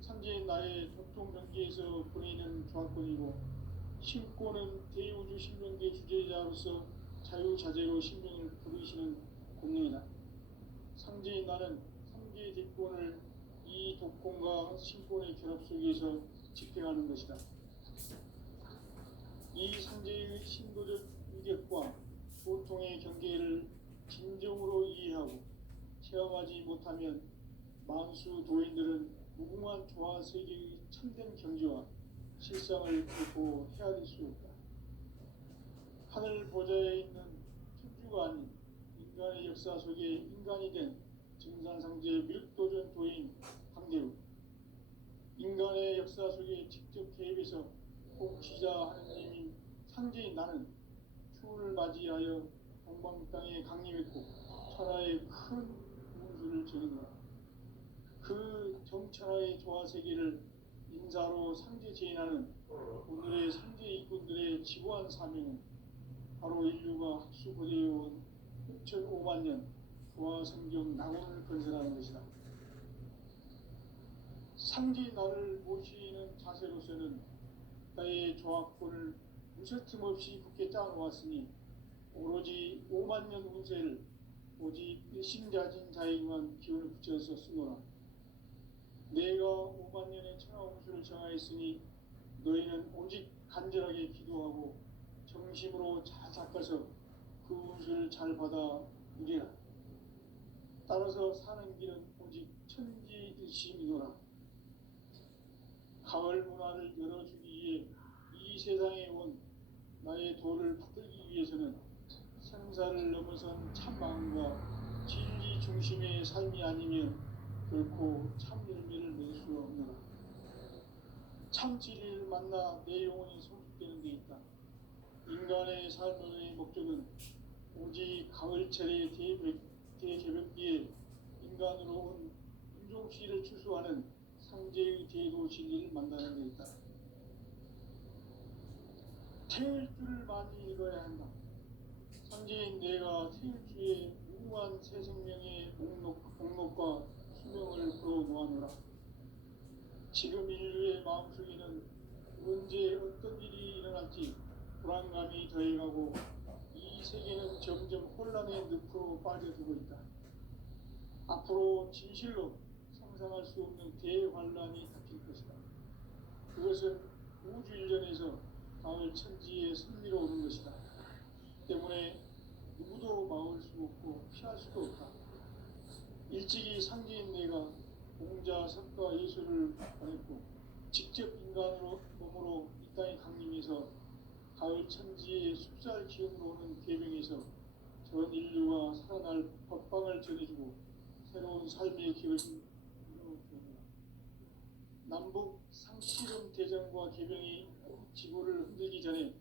상제인 나의 도통전기에서 보내는 조합권이고, 신권은 대우주 신명계 주제자로서 자유자재로 신명을 부르시는 권능이다. 상제인 나는 3개의 대권을 이 독권과 신권의 결합 속에서 집행하는 것이다. 이 상제의 신도적 위격과 보통의 경계를 진정으로 이해하고 체험하지 못하면 만수 도인들은 무궁한 조화 세계의 참된 경지와 실상을 결코 헤아릴 수 없다. 하늘 보좌에 있는 천주가 아닌 인간의 역사 속에 인간이 된 증산상제 밀도전 도인 황대우, 인간의 역사 속에 직접 개입해서 복지자 하느님인 상제인 나는 추운을 맞이하여 동방 땅에 강림했고 천하의 큰 운수를 정했노라. 그 정천하의 조화세계를 인사로 상제 제인하는 오늘의 상제 이꾼들의 지고한 사명은 바로 인류가 합수고대해온 6,500만 년 조화성경 낙원을 건설하는 것이다. 상제 나를 모시는 자세로서는 나의 조합권을 무쇠틈 없이 굳게 짜놓았으니 오로지 5만 년 운세를 오직 일심자진 자에게만 기운을 붙여서 쓰노라. 내가 5만 년의 천하 운수를 정하였으니 너희는 오직 간절하게 기도하고 정심으로 잘 닦아서 그 운수를 잘 받아 누리라. 따라서 사는 길은 오직 천지일심이노라. 가을 문화를 열어주기 위해 이 세상에 온 나의 도를 붙들기 위해서는 생사를 넘어선 참마음과 진리 중심의 삶이 아니면 결코 참 열매를 낼 수 없노라. 참 진리를 만나 내 영혼이 성숙되는 데 있다. 인간의 삶의 목적은 오직 가을철의 대개벽기에 인간으로 온 인종시를 추수하는 상제의 대도 진리를 만나는 데 있다. 태울 줄을 많이 읽어야 한다. 상제인 내가 태울 주의 무한 새 생명의 목록과 수명을 풀어놓아노라. 지금 인류의 마음속에는 언제 어떤 일이 일어날지 불안감이 더해가고 이 세계는 점점 혼란의 늪으로 빠져들고 있다. 앞으로 진실로 상상할 수 없는 대환란이 닥칠 것이다. 그것은 우주 일련에서 가을 천지의 승리로 오는 것이다. 때문에 누구도 막을 수 없고 피할 수도 없다. 일찍이 상제인 내가 공자, 석가, 예수를 보냈고 직접 인간으로 몸으로 이 땅에 강림해서 가을 천지의 숲살 기운으로 오는 계명에서 전 인류가 살아날 법방을 전해주고 새로운 삶의 길을 이루어줍니다. 남북 상씨름 대전과 계명이 지구를 흔들기 전에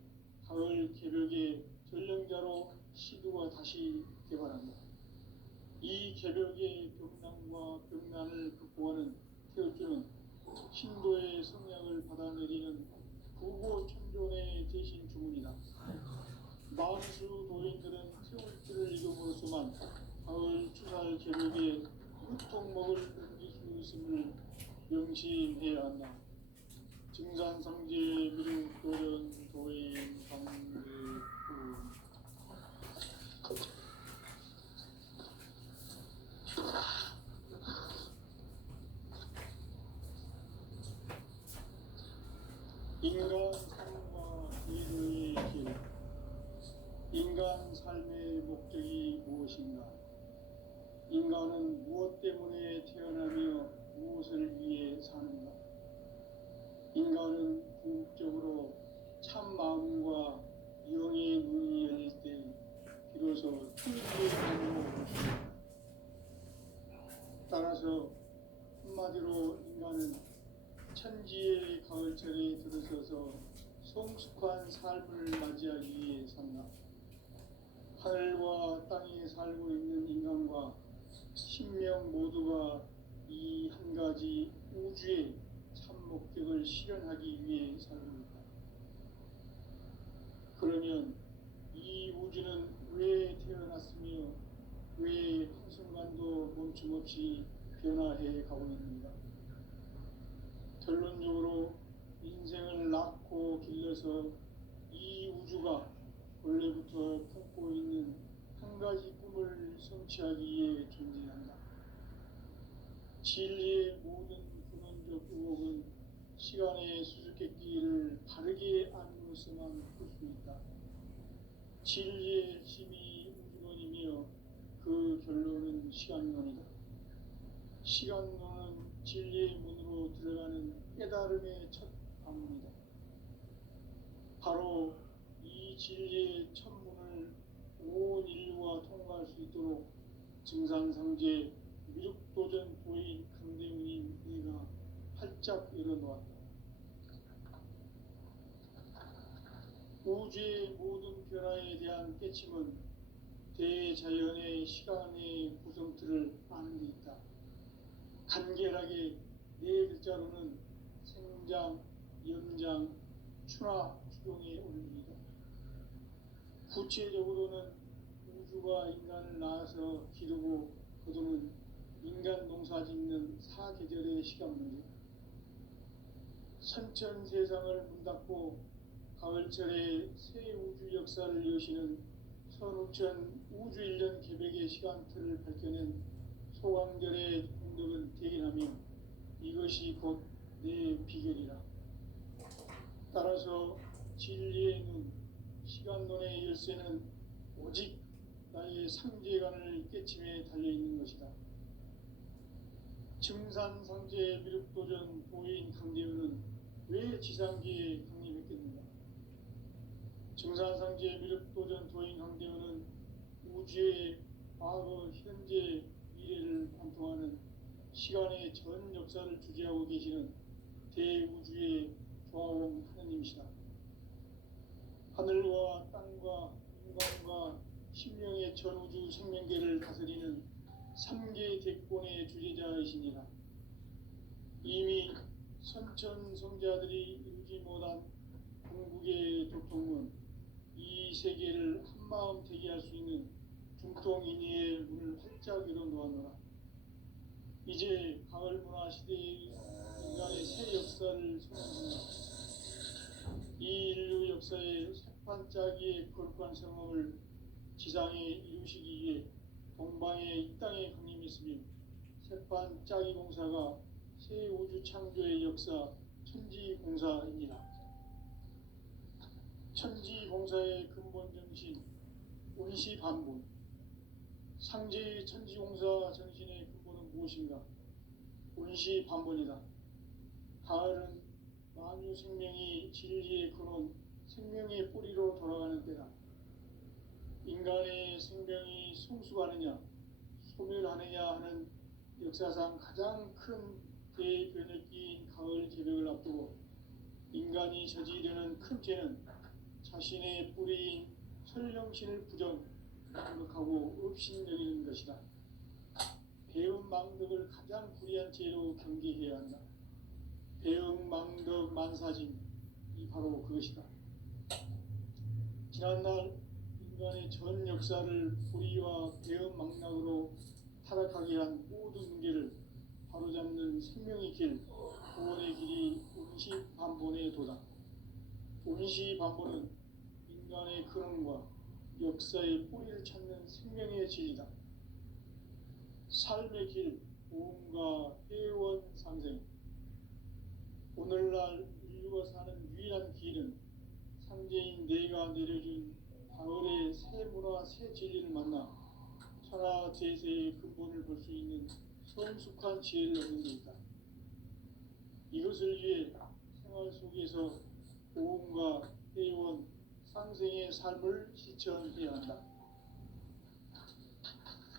가을 개벽의 전령자로 시두가 다시 개발한다. 이 개벽의 병난과 병난을 극복하는 태울주는 신도의 성량을 받아내리는 부고천존의 대신 주문이다. 만수 도인들은 태울주를 읽음으로써만 가을 추살 개벽의 무통목을 넘길 수 있음을 명심해야 한다. 증산상제 미륵도전 도인 강대구 인간 삶과 인류의 길. 인간 삶의 목적이 무엇인가? 인간은 무엇 때문에 태어나며 무엇을 위해 사는가? 인간은 궁극적으로 참 마음과 영의 눈이 열릴 때 비로소 천지의 삶으로 올 수 있다. 따라서 한마디로 인간은 천지의 가을철에 들어서서 성숙한 삶을 맞이하기 위해 산다. 하늘과 땅에 살고 있는 인간과 신명 모두가 이 한 가지 우주의 참 목적을 실현하기 위해 살고 있다. 그러면 이 우주는 왜 태어났으며 왜 한순간도 멈춤없이 변화해 가고 있는가? 결론적으로 인생을 낳고 길러서 이 우주가 원래부터 품고 있는 한 가지 꿈을 성취하기 위해 존재한다. 진리의 모든 근원적 의혹은 시간의 수수께끼를 바르게 알므로서만 풀 수 있다. 진리의 핵심이 우주론이며 그 결론은 시간론이다. 시간론은 진리의 문으로 들어가는 깨달음의 첫 방문이다. 바로 이 진리의 첫 문을 온 인류가 통과할 수 있도록 증산상제 미륵도전 도인 강대문인 네가 활짝 열어놓았다. 우주의 모든 변화에 대한 깨침은 대자연의 시간의 구성틀을 아는 데 있다. 간결하게 네 글자로는 생장, 연장, 추나 추동의 원리이다. 구체적으로는 우주가 인간을 낳아서 기르고 거두는 인간 농사 짓는 사계절의 시간 문제. 선천 세상을 문닫고 가을철에 새 우주 역사를 여시는 선우천 우주 일년 개벽의 시간틀을 밝혀낸 소강절의 공덕은 대견하며 이것이 곧 내 비결이라. 따라서 진리의 눈, 시간론의 열쇠는 오직 나의 상제관을 깨침에 달려있는 것이다. 증산상제 미륵도전 도인 강대우는 왜 지상기에 강림했겠는가? 증산상제 미륵도전 도인 강대우는 우주의 과거, 현재, 미래를 관통하는 시간의 전 역사를 주재하고 계시는 대우주의 조화원 하느님이시다. 하늘과 땅과 인간과 신명의 전우주 생명계를 다스리는 3계 대권의 주제자이시니라. 이미 선천성자들이 이루지 못한 궁극의 도통은 이 세계를 한마음 되게 할 수 있는 중통인의의 문을 활짝 열어놓았노라. 이제 가을 문화 시대의 인간의 새 역사를 선언한다. 이 인류 역사의 새판짜기의 거룩한 성험을 지상에 이루시기 위해 동방의 이 땅에 강림했으며 새판짜기 공사가 새 우주 창조의 역사 천지공사입니다. 천지공사의 근본 정신 운시반본. 상제의 천지공사 정신의 근본은 무엇인가? 운시반본이다. 가을은 만유 생명이 진리의 근원, 생명의 뿌리로 돌아가는 때다. 인간의 생명이 성숙하느냐, 소멸하느냐 하는 역사상 가장 큰 대변혁기인 가을 개벽을 앞두고 인간이 저지르는 큰 죄는 자신의 뿌리인 설령신을 부정하고 업신여기는 것이다. 배은망덕을 가장 불의한 죄로 경계해야 한다. 배은망덕 만사짐이 바로 그것이다. 지난날 인간의 전 역사를 불의와 배은망락으로 타락하게 한 모든 문제를 바로잡는 생명의 길, 구원의 길이 운시반본의 도다. 운시반본은 인간의 근원과 역사의 뿌리를 찾는 생명의 진리다. 삶의 길, 보험과 회원 상생. 오늘날 인류가 사는 유일한 길은 상제인 내가 내려준 가을의 새 문화, 새 진리를 만나 천하 제세의 근본을 볼 수 있는 성숙한 지혜를 얻는 데 있다. 이것을 위해 생활 속에서 보험과 회원, 상생의 삶을 실천해야 한다.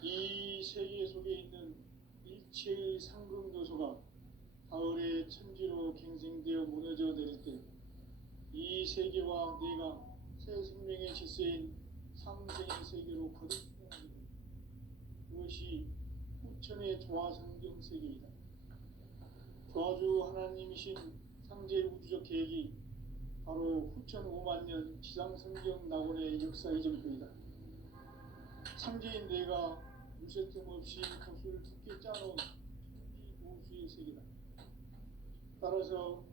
이 세계 속에 있는 일체의 상금도소가 가을의 천지로 갱생되어 무너져 내릴 때 이 세계와 내가 새 생명의 질서인 상생의 세계로 거듭나게 된다. 그것이 후천의 조화성경 세계이다. 조화주 하나님이신 상제 우주적 계획이 바로 후천 5만 년 지상성경 낙원의 역사 이전표이다. 상제인 내가 물새틈 없이 고수를 깊게 짜놓은 천지도수의 세계다. 따라서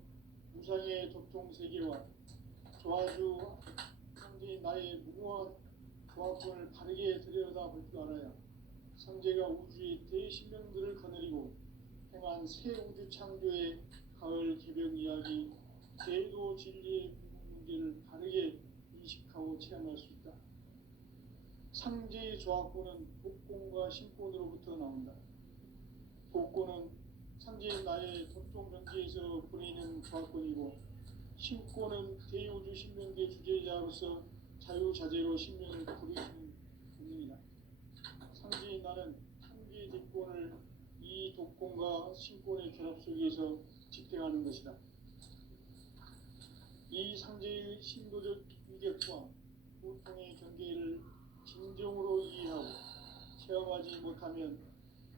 무상의 도통세계와 조화주 상제인 나의 무궁한 조화권을 바르게 들여다볼 줄 알아야 상제가 우주의 대신명들을 거느리고 행한 새 우주 창조의 가을 개벽 이야기, 제도 진리의 궁극 문제를 바르게 인식하고 체험할 수 있다. 상제의 조화권은 복권과 신권으로부터 나온다. 복권은 상제인 나의 도통 경계에서 보내는 조화권이고, 신권은 대우주 신명계 주제자로서 자유자재로 신명을 부르시는 본능이다. 상제인 나는 상제의 대권을 이 독권과 신권의 결합 속에서 집행하는 것이다. 이 상제의 신도적 위격과 고통의 경계를 진정으로 이해하고 체험하지 못하면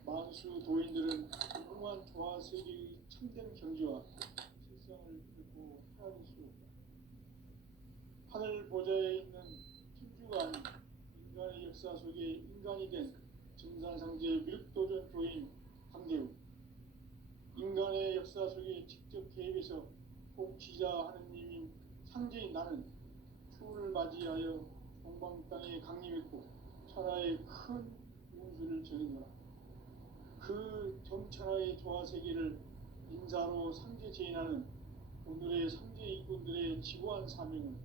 만수 도인들은 무궁한 조화 세계의 참된 경지와 실상을 결코 헤아릴 수 없다. 하늘 보좌에 있는 천주가 아닌 인간의 역사 속에 인간이 된 증산상제 미륵도전 도인 강대우. 인간의 역사 속에 직접 개입해서 통치자 하느님인 상제인 나는 추운을 맞이하여 동방 땅에 강림했고 천하의 큰 운수를 전했노라. 그 정천하의 조화 세계를 인사로 상제 제인하는 오늘의 상제 일꾼들의 지고한 사명은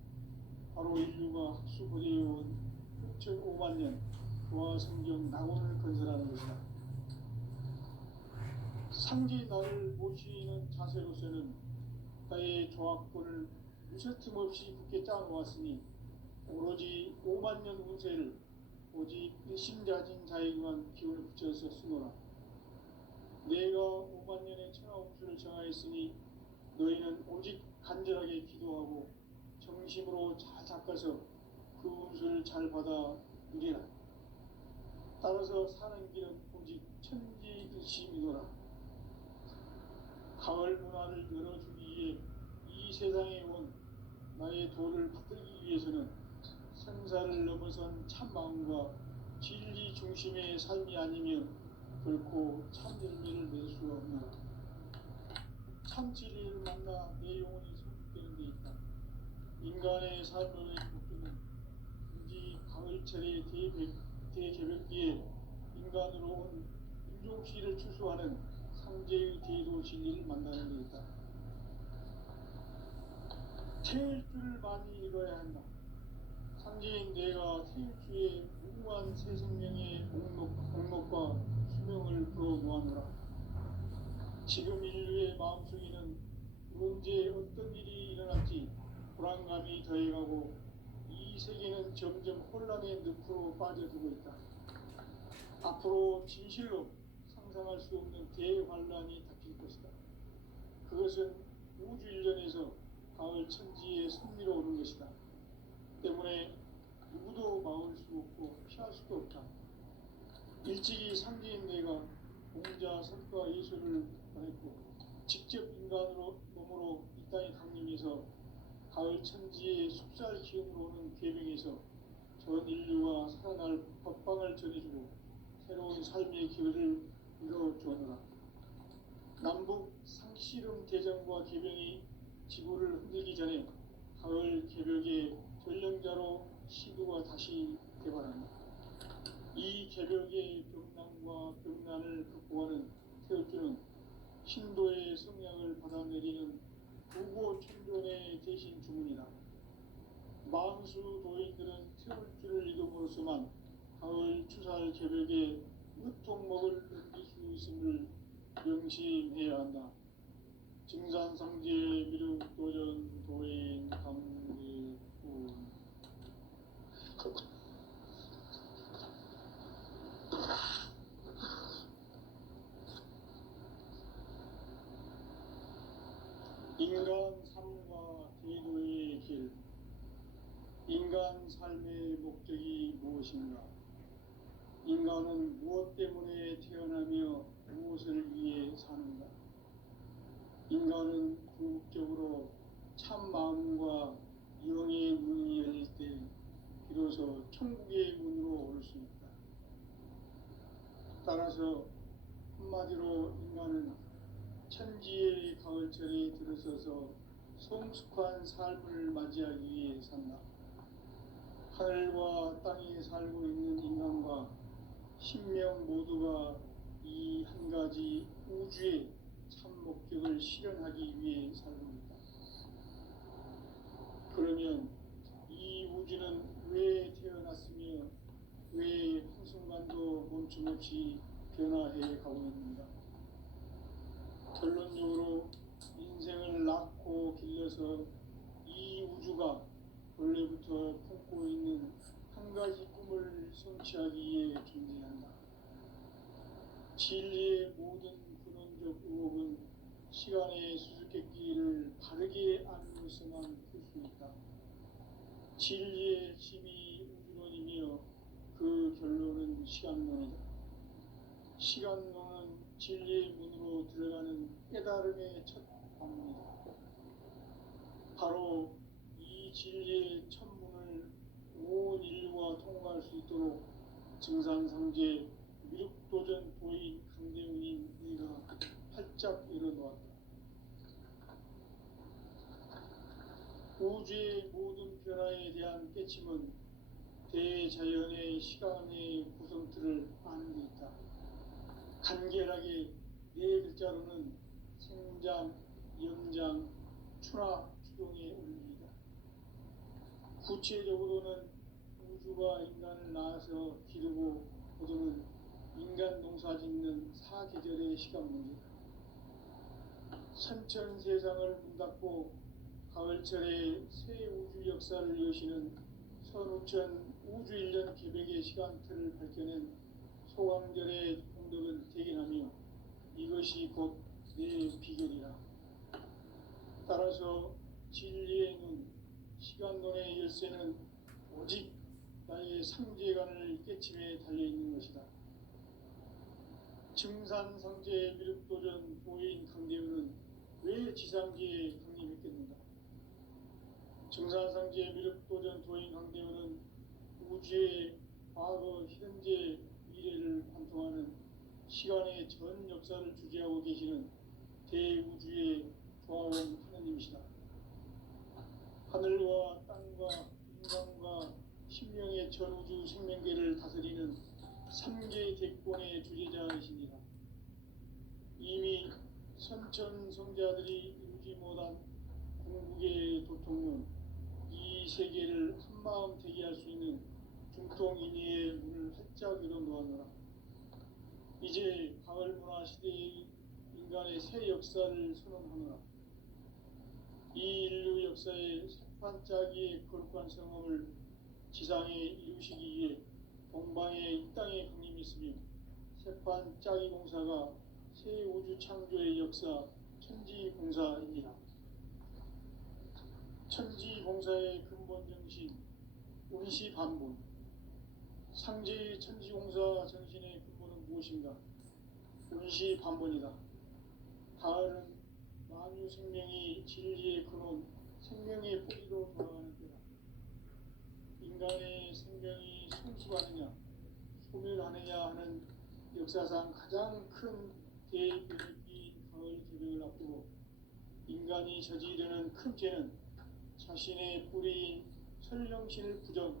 바로 인류가 학수고대해온 6,500만 년 조화성경 낙원을 건설하는 것이다. 상지 나를 모시는 자세로서는 나의 조합권을 무쇠틈 없이 굳게 짜놓았으니 오로지 5만 년 운세를 오직 일심자진 자에게만 기운을 붙여서 쓰노라. 내가 5만 년의 천하운수를 정하였으니 너희는 오직 간절하게 기도하고 정심으로 잘 닦아서 그 운수를 잘 받아 누리라. 따라서 사는 길은 오직 천지일심이노라. 가을 문화를 열어주기 위해 이 세상에 온 나의 도를 받들기 위해서는 생사를 넘어선 참마음과 진리 중심의 삶이 아니면 결코 참열매를 낼 수 없노라. 참 진리를 만나 내 영혼이 성숙되는 데 있다. 인간의 삶의 목적은 굳이 가을철의 대개벽기에 인간으로 온 인종시를 추수하는 상제의 대도 진리를 만나는 데 있다. 태일주를 많이 읽어야 한다. 상제인 내가 태일주의 무궁한 새 생명의 목록과 수명을 풀어놓아노라. 지금 인류의 마음속에는 언제 어떤 일이 일어날지 불안감이 더해가고 이 세계는 점점 혼란의 늪으로 빠져들고 있다. 앞으로 진실로 상상할 수 없는 대환란이 닥칠 것이다. 그것은 우주 일련에서 가을 천지의 승리로 오는 것이다. 때문에 누구도 막을 수 없고 피할 수도 없다. 일찍이 상제인 내가 공자 선과 예술을 보냈고 직접 인간으로 몸으로 이 땅에 강림해서 가을 천지의 숲살 기운으로 오는 계명에서 전 인류와 살아날 법방을 전해주고 새로운 삶의 기회를 이뤄주어노라. 남북 상씨름 대전과 계병이 지구를 흔들기 전에 가을 개벽의 전령자로 시도가 다시 개발한다. 이 개벽의 병난과 병난을 극복하는 태울주는 신도의 성량을 받아내리는 부고천존의 대신 주문이다. 만수 도인들은 태울주를 이름으로서만 가을 추살 개벽의 으통목을 넘길 수 있음을 명심해야 한다. 증산상제 미륵도전 도인 강대군 인간 삶과 대도의 길. 인간 삶의 목적이 무엇인가? 인간은 무엇 때문에 태어나며 무엇을 위해 사는가? 인간은 궁극적으로 참 마음과 영의 문이 열릴 때 비로소 천국의 문으로 올 수 있다. 따라서 한마디로 인간은 천지의 가을철에 들어서서 성숙한 삶을 맞이하기 위해 산다. 하늘과 땅에 살고 있는 인간과 신명 모두가 이 한 가지 우주의 참 목적을 실현하기 위해 살고 있다. 그러면 이 우주는 왜 태어났으며 왜 한순간도 멈춤없이 변화해 가고 있는가? 결론적으로 인생을 낳고 길러서 이 우주가 원래부터 품고 있는 한 가지 꿈을 성취하기 위해 존재한다. 진리의 모든 근원적 의혹은 시간의 수수께끼를 바르게 알면서만 풀 수 있다. 진리의 핵심이 우주론이며 그 결론은 시간론이다. 시간론은 진리의 문으로 들어가는 깨달음의 첫 방문이다. 바로 이 진리의 첫 문을 온 인류가 통과할 수 있도록 증산상제 미륵도전 도인 강대훈인 네가 활짝 열어놓았다. 우주의 모든 변화에 대한 깨침은 대자연의 시간의 구성틀을 아는 데 있다. 간결하게 네 글자로는 생장, 영장, 추나 추동의 원리이다. 구체적으로는 우주가 인간을 낳아서 기르고 거두는 인간 농사 짓는 사계절의 시간 문제다. 선천 세상을 문 닫고 가을철에 새 우주 역사를 여시는 선우천 우주일년 개백의 시간틀을 밝혀낸 소강절의 공덕은 대견하며 이것이 곧 내 비결이라. 따라서 진리의 눈, 시간론의 열쇠는 오직 나의 상제관을 깨침에 달려있는 것이다. 증산상제 미륵도전 도인 강대우는 왜 지상지에 강림했겠는가? 증산상제 미륵도전 도인 강대우는 우주의 과거, 현재, 미래를 관통하는 시간의 전 역사를 주재하고 계시는 대우주의 조화원 하느님이시다. 하늘과 땅과 인간과 신명의 전우주 생명계를 다스리는 삼계 대권의 주재자이십니다. 이미 선천성자들이 이루지 못한 궁극의 도통론, 이 세계를 한마음 되게 할 수 있는 중통인의의 문을 활짝 열어 놓았노라. 이제 가을 문화 시대의 인간의 새 역사를 선언하노라. 이 인류 역사의 새판짜기의 거룩한 성험을 지상에 이루시기 위해 동방의 이 땅에 강림했으며 새판짜기 공사가 새 우주 창조의 역사 천지공사입니다. 천지공사의 근본 정신 운시반본. 상제의 천지공사 정신의 근본은 무엇인가? 운시반본이다. 가을은 만유 생명이 진리의 근원, 생명의 뿌리로 돌아가는 때다. 인간의 생명이 성숙하느냐, 소멸하느냐 하는 역사상 가장 큰 대변혁기인 가을 개벽을 앞두고 인간이 저지르는 큰 죄는 자신의 뿌리인 설령신을 부정,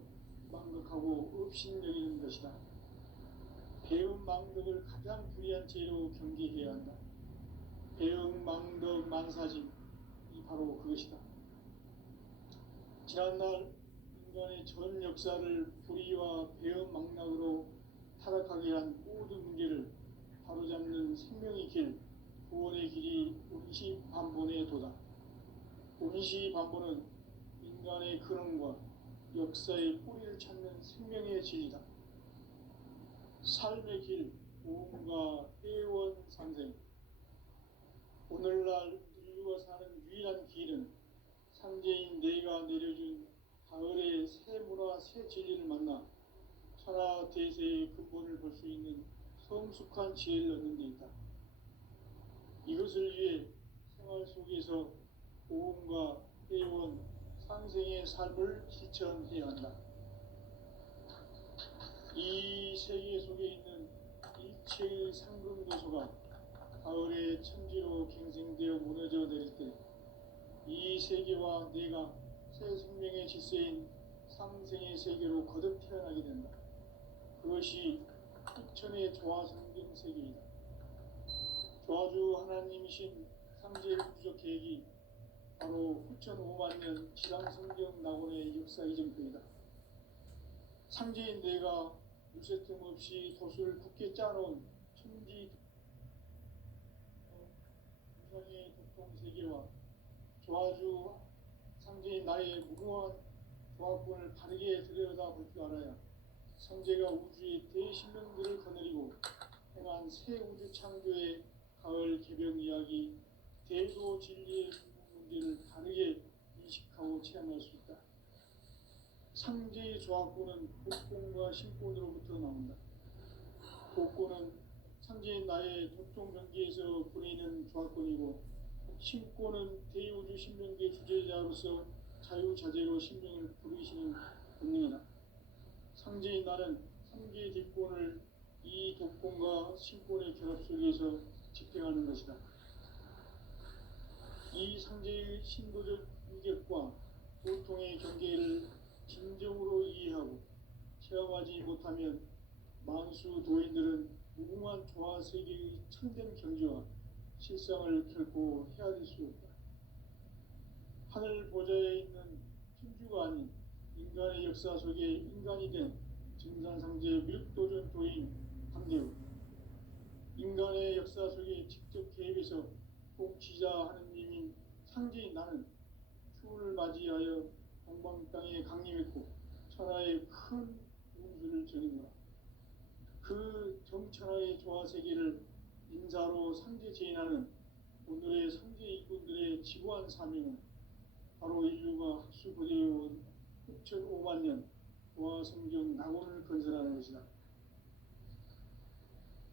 망극하고 업신여기는 것이다. 배움 망덕을 가장 불의한 죄로 경계해야 한다. 배움 망덕 만사짐이 바로 그것이다. 지난날 인간의 전 역사를 불의와 배움 망락으로 타락하게 한 모든 문제를 바로잡는 생명의 길, 구원의 길이 운시반본의 도다. 운시반본은 인간의 근원과 역사의 뿌리를 찾는 생명의 진리다. 삶의 길, 오음과 회원 상생. 오늘날 인류가 사는 유일한 길은 상제인 내가 내려준 가을의 새 문화, 새 진리를 만나 천하 대세의 근본을 볼 수 있는 성숙한 지혜를 얻는 데 있다. 이것을 위해 생활 속에서 오음과 회원, 상생의 삶을 실천해야 한다. 이 세계 속에 있는 일체의 상금도소가 가을의 천지로 갱생되어 무너져 내릴 때 이 세계와 내가 새 생명의 질서인 상생의 세계로 거듭 태어나게 된다. 그것이 후천의 조화성경 세계이다. 조화주 하나님이신 상제의 우주적 계획이 바로 후천 5만년 지상성경 낙원의 역사 이정표이다. 상제인 내가 무쇠틈 없이 돛을 굳게 짜놓은 천지 우상의 독통세계와 조화주 상제인 나의 무궁한 조화권을 바르게 들여다볼 줄 알아야 상제가 우주의 대신령들을 거느리고 행한 새 우주 창조의 가을 개벽 이야기, 대도 진리의 문제를 다르게 인식하고 체험할 수 있다. 상제의 조화권은 복권과 신권으로부터 나온다. 복권은 상제인 나의 도통 경계에서 보내는 조화권이고, 신권은 대우주 신명계 주제자로서 자유자재로 신명을 부르시는 본능이다. 상제인 나는 상계의 뒷권을 이 독권과 신권의 결합 속에서 집행하는 것이다. 이 상제의 신도적 인격과 도통의 경계를 진정으로 이해하고 체험하지 못하면 만수 도인들은 무궁한 조화 세계의 참된 경지와 실상을 결코 헤아릴 수 없다. 하늘 보좌에 있는 천주가 아닌 인간의 역사 속에 인간이 된 증산상제 밀도전 도인 강대우, 인간의 역사 속에 직접 개입해서 통치자 하느님인 상제인 나는 추운을 맞이하여 동방 땅에 강림했고 천하의 큰 운수를 전했노라. 그 정천하의 조화 세계를 인사로 상제 제인하는 오늘의 상제 일꾼들의 지구한 사명은 바로 인류가 학수부대해온 6,500만 년 조화 성경 낙원을 건설하는 것이다.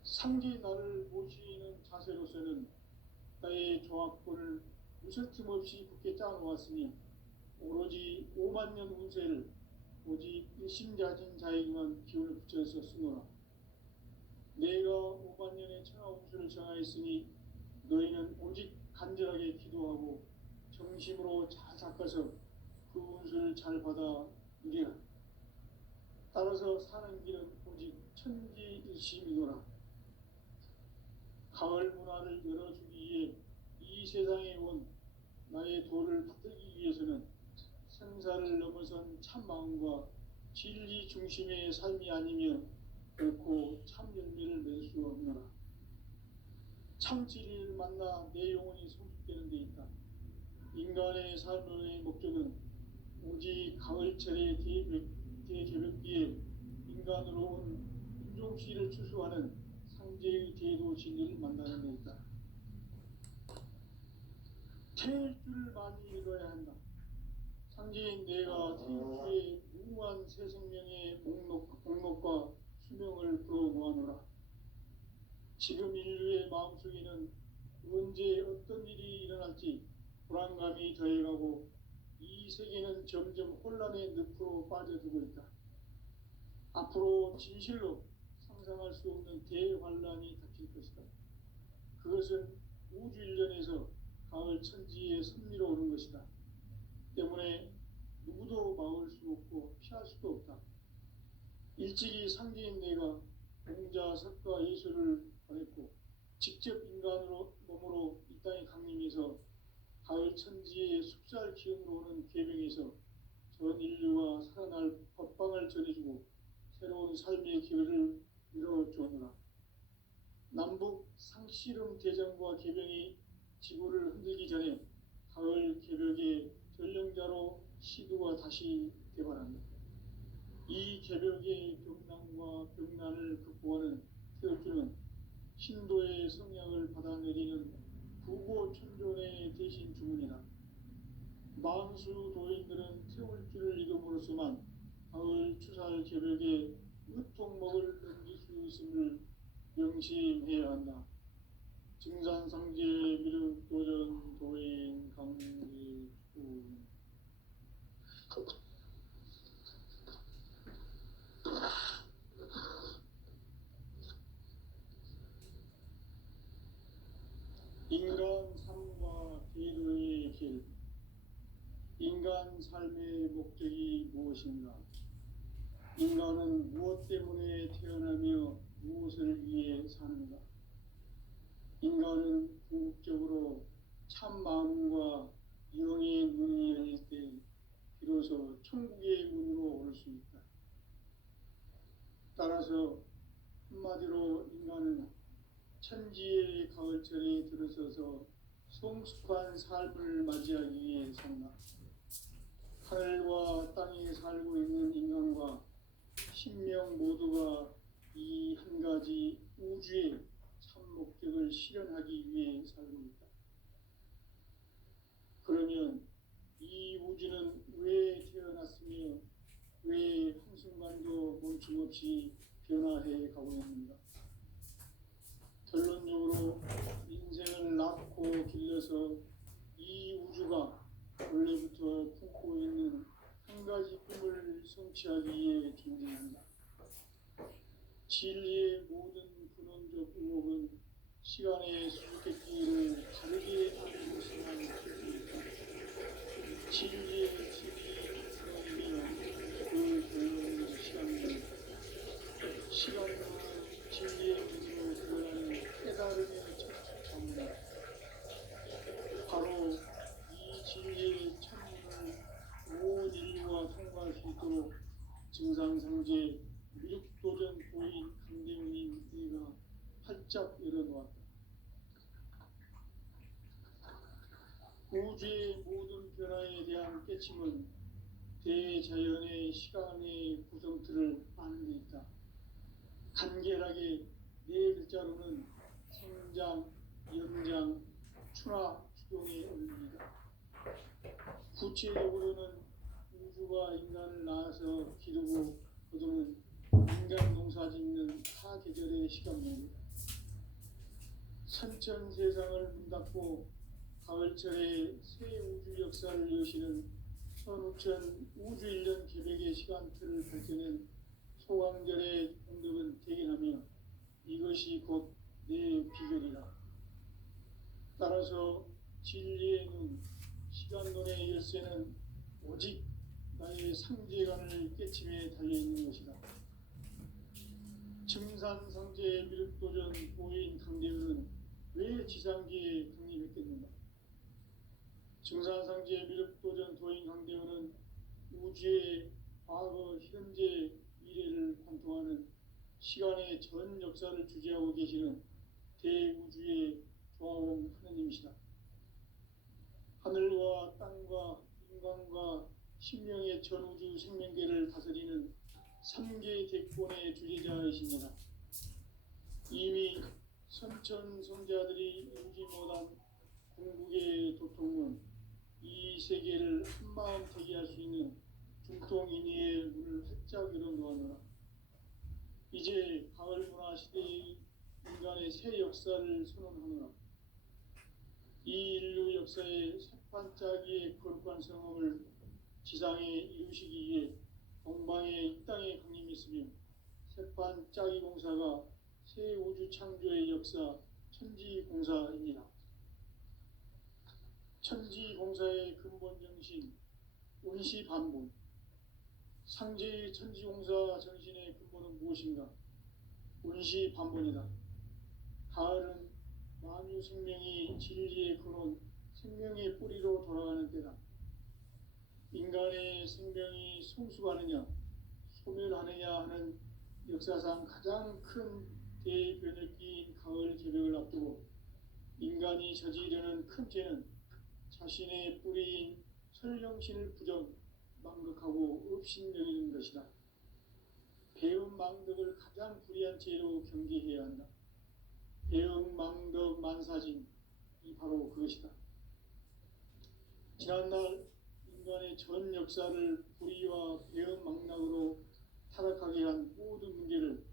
상제 나를 모시는 자세로서는 나의 조합권을 무설틈 없이 굳게 짜놓았으니 오로지 5만 년 운세를 오직 일심자진 자에게만 기운을 붙여서 쓰노라. 내가 5만 년의 천하 운수를 정하였으니 너희는 오직 간절하게 기도하고 정심으로 잘 닦아서 그 운수를 잘 받아 누리라. 따라서 사는 길은 오직 천지일심이노라. 가을 문화를 열어주기 위해 이 세상에 온 나의 도를 받들기 위해서는 생사를 넘어선 참 마음과 진리 중심의 삶이 아니면 결코 참 열매를 맺을 수 없노라. 참 진리를 만나 내 영혼이 성숙되는 데 있다. 인간의 삶의 목적은 오직 가을철의 대개벽기에 인간으로 온 인종시를 추수하는 상제의 대도 진리를 만나는 데 있다. 태일주를 많이 읽어야 한다. 상제인 내가 태일주의 무한 새 생명의 목록과 수명을 풀어 모아노라. 지금 인류의 마음속에는 언제 어떤 일이 일어날지 불안감이 더해가고 이 세계는 점점 혼란의 늪으로 빠져들고 있다. 앞으로 진실로 상상할 수 없는 대환란이 닥칠 것이다. 그것은 우주 일련에서 가을 천지에 섭리로 오는 것이다. 때문에 누구도 막을 수 없고 피할 수도 없다. 일찍이 상제인 내가 공자, 석가, 예수를 보냈고 직접 인간으로 몸으로 이 땅에 강림해서 가을 천지의 숙살 기운으로 오는 계명에서 전 인류가 살아날 법방을 전해주고 새로운 삶의 기회를 열어주었노라. 남북 상씨름 대전과 계병이 지구를 흔들기 전에 가을 개벽의 전령자로 시두가 다시 대발한다. 이 개벽의 병난과 병난을 극복하는 태엽주는 신도의 성향을 받아내리는 부고천존의 대신 주문이다. 만수 도인들은 태울주를 이름으로서만 가을 추살 개벽의 으통목을 넘길 수 있음을 명심해야 한다. 증산상제 미륵도전 도인 강지주. 인간 삶과 기도의 길. 인간 삶의 목적이 무엇인가? 인간은 무엇 때문에 태어나며 무엇을 위해 사는가? 인간은 궁극적으로 참 마음과 영의 문이 열릴 때 비로소 천국의 문으로 올 수 있다. 따라서 한마디로 인간은 천지의 가을철에 들어서서 성숙한 삶을 맞이하기 위해 산다. 하늘과 땅에 살고 있는 인간과 신명 모두가 이 한 가지 우주의 참 목적을 실현하기 위해 살고 있다. 그러면 이 우주는 왜 태어났으며 왜 한순간도 멈춤없이 변화해 가고 있는가? 결론적으로 인생을 낳고 길러서 이 우주가 원래부터 품고 있는 한 가지 꿈을 성취하기 위해 존재한다. 진리의 모든 근원적 의혹은 시간의 수수께끼를 다르게 아는 것이란 뜻입니다. 진리의 진리 근원이며 그 결론은 시간입니다. 시간과 진리의 문으로 들어가는 깨달음의 첫 창문, 바로 이 진리의 창문을 온 인류가 통과할 수 있도록 활짝 열어놓았다. 우주의 모든 변화에 대한 깨침은 대자연의 시간의 구성틀을 아는 데 있다. 간결하게 네 글자로는 생장, 연장, 추나 추동의 원리이다. 구체적으로는 우주가 인간을 낳아서 기르고 거두는 인간 농사짓는 하계절의 시간입니다. 선천 세상을 문 닫고 가을철에 새 우주 역사를 여시는 선우천 우주 1년 계획의 시간틀을 밝혀낸 소강절의 공덕은 대견하며 이것이 곧 내 비결이라. 따라서 진리의 눈, 시간론의 열쇠는 오직 나의 상제관을 깨침에 달려있는 것이다. 증산상제 미륵도전 도인 강대우는 왜 지상기에 강림했겠는가? 증산상제 미륵도전 도인 강대우는 우주의 과거, 현재, 미래를 관통하는 시간의 전 역사를 주재하고 계시는 대우주의 조화원 하느님이시다. 하늘과 땅과 인간과 신명의 전우주 생명계를 다스리는 3개 대권의 주제자이시니라. 이미 선천 성자들이 이루지 못한 궁극의 도통은 이 세계를 한마음 되게 할 수 있는 중통인의의 문을 활짝 열어놓았노라. 이제 가을 문화 시대의 인간의 새 역사를 선언하노라. 이 인류 역사의 새판짜기의 거룩한 성험을 지상에 이루시기 위해 동방의 이 땅에 강림했으며 새판짜기 공사가 새 우주 창조의 역사 천지공사입니다. 천지공사의 근본 정신 운시반본. 상제의 천지공사 정신의 근본은 무엇인가? 운시반본이다. 가을은 만유 생명이 진리의 근원, 생명의 뿌리로 돌아가는 때다. 인간의 생명이 성숙하느냐, 소멸하느냐 하는 역사상 가장 큰 대변혁기인 가을 개벽을 앞두고 인간이 저지르는 큰 죄는 자신의 뿌리인 설령신을 부정, 망극하고 업신여기는 것이다. 배음 망덕을 가장 불의한 죄로 경계해야 한다. 배음 망덕 만사진이 바로 그것이다. 지난날 인간의 전 역사를 불의와 배음 망락으로 타락하게 한 모든 문제를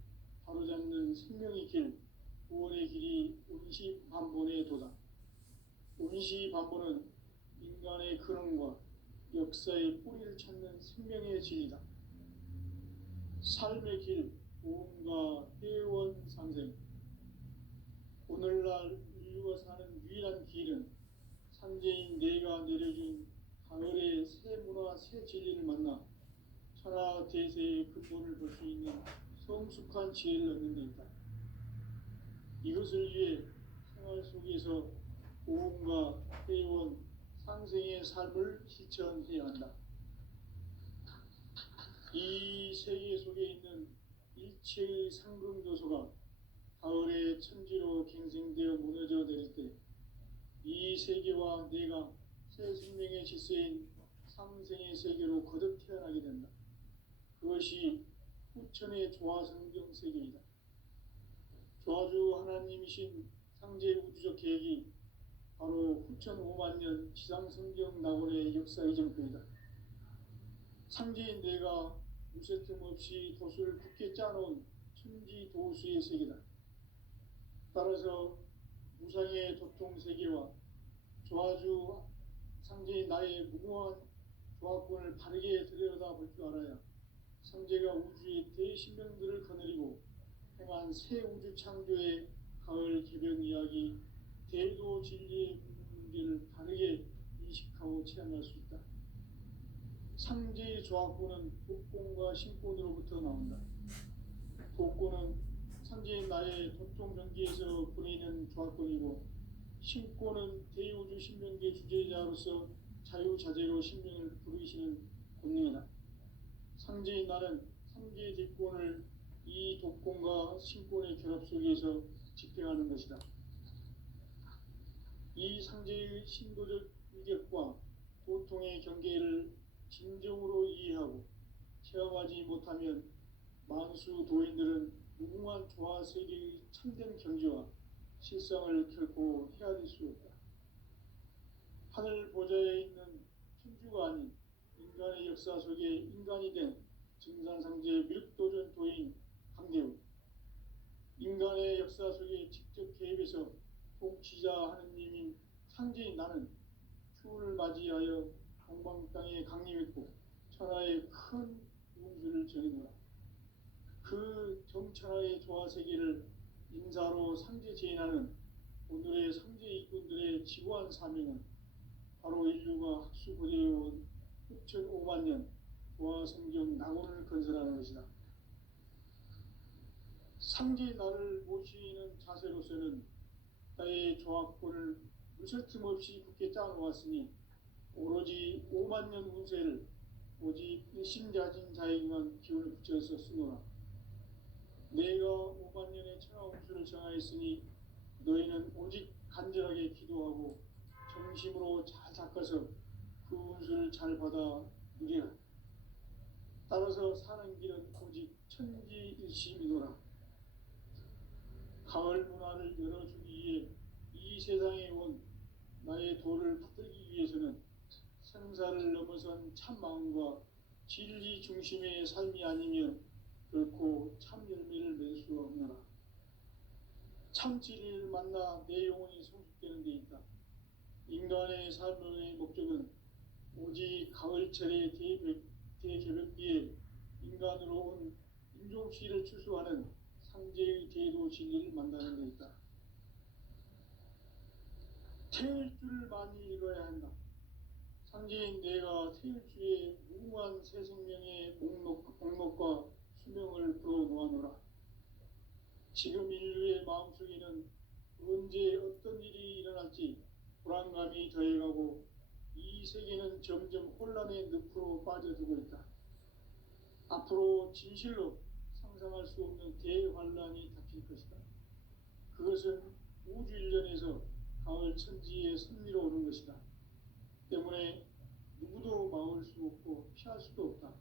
바로잡는 생명의 길, 구원의 길이 운시반본의 도다. 운시반본은 인간의 근원과 역사의 뿌리를 찾는 생명의 진리다. 삶의 길, 보험과 회원 상생. 오늘날 인류가 사는 유일한 길은 상제인 내가 내려준 가을의 새 문화, 새 진리를 만나 천하 대세의 근본을 볼 수 있는 성숙한 지혜를 얻는 데 있다. 이것을 위해 생활 속에서 보험과 회원, 상생의 삶을 실천해야 한다. 이 세계 속에 있는 일체의 상승요소가 가을의 천지로 갱생되어 무너져 내릴 때 이 세계와 내가 새 생명의 질서인 상생의 세계로 거듭 태어나게 된다. 그것이 후천의 조화성경 세계이다. 조화주 하나님이신 상제 우주적 계획이 바로 후천 5만년 지상성경 낙원의 역사 이정표이다. 상제인 내가 무쇠 틈 없이 도수를 굳게 짜놓은 천지 도수의 세계다. 따라서 무상의 도통 세계와 조화주 상제인 나의 무궁한 조화권을 바르게 들여다볼 줄 알아야 상제가 우주의 대신명들을 거느리고 행한 새 우주 창조의 가을 개변 이야기, 대도 진리의 문제를 바르게 인식하고 체험할 수 있다. 상제의 조화권은 독권과 신권으로부터 나온다. 독권은 상제인 나의 도통 경계에서 보내는 조화권이고, 신권은 대우주 신명계 주제자로서 자유자재로 신명을 부르시는 권능이다. 상제인 나는 3개의 대권을 이 독권과 신권의 결합 속에서 집행하는 것이다. 이 상제의 신도적 위력과 고통의 경계를 진정으로 이해하고 체험하지 못하면 만수 도인들은 무궁한 조화 세계의 참된 경지와 실상을 결코 헤아릴 수 없다. 하늘 보좌에 있는 천주가 아닌 인간의 역사 속에 인간이 된 증산상제 미륵도전 도인 강대우, 인간의 역사 속에 직접 개입해서 통치자 하느님인 상제인 나는 추운을 맞이하여 동방 땅에 강림했고 천하의 큰 운수를 정해노라. 그 정천하의 조화세계를 인사로 상제 제인하는 오늘의 상제 일꾼들의 지구한 사명은 바로 인류가 학수고대해온 6,500만 년 조화성경 낙원을 건설하는 것이다. 상제 나를 모시는 자세로서는 나의 조합권을 무설틈 없이 굳게 짜놓았으니 오로지 5만 년 운세를 오직 일심자진 자에게만 기운을 붙여서 쓰노라. 내가 5만 년의 천하 운수를 정하였으니 너희는 오직 간절하게 기도하고 정심으로 잘 닦아서 그 운수를 잘 받아 누리라. 따라서 사는 길은 오직 천지일심이노라. 가을 문화를 열어주기 위해 이 세상에 온 나의 도를 붙들기 위해서는 생사를 넘어선 참 마음과 진리 중심의 삶이 아니면 결코 참 열매를 맺을 수 없노라. 참 진리를 만나 내 영혼이 성숙되는 데 있다. 인간의 삶의 목적은 오직 가을철의 대개벽비에 인간으로 온 인종시를 추수하는 상제의 대도 진리를 만나는 데 있다. 태일주를 많이 읽어야 한다. 상제인 내가 태일주의 무궁한 새 생명의 목록과 수명을 풀어놓아노라. 지금 인류의 마음속에는 언제 어떤 일이 일어날지 불안감이 더해가고 이 세계는 점점 혼란의 늪으로 빠져들고 있다. 앞으로 진실로 상상할 수 없는 대환란이 닥칠 것이다. 그것은 우주 일련에서 가을 천지의 섭리로 오는 것이다. 때문에 누구도 막을 수 없고 피할 수도 없다.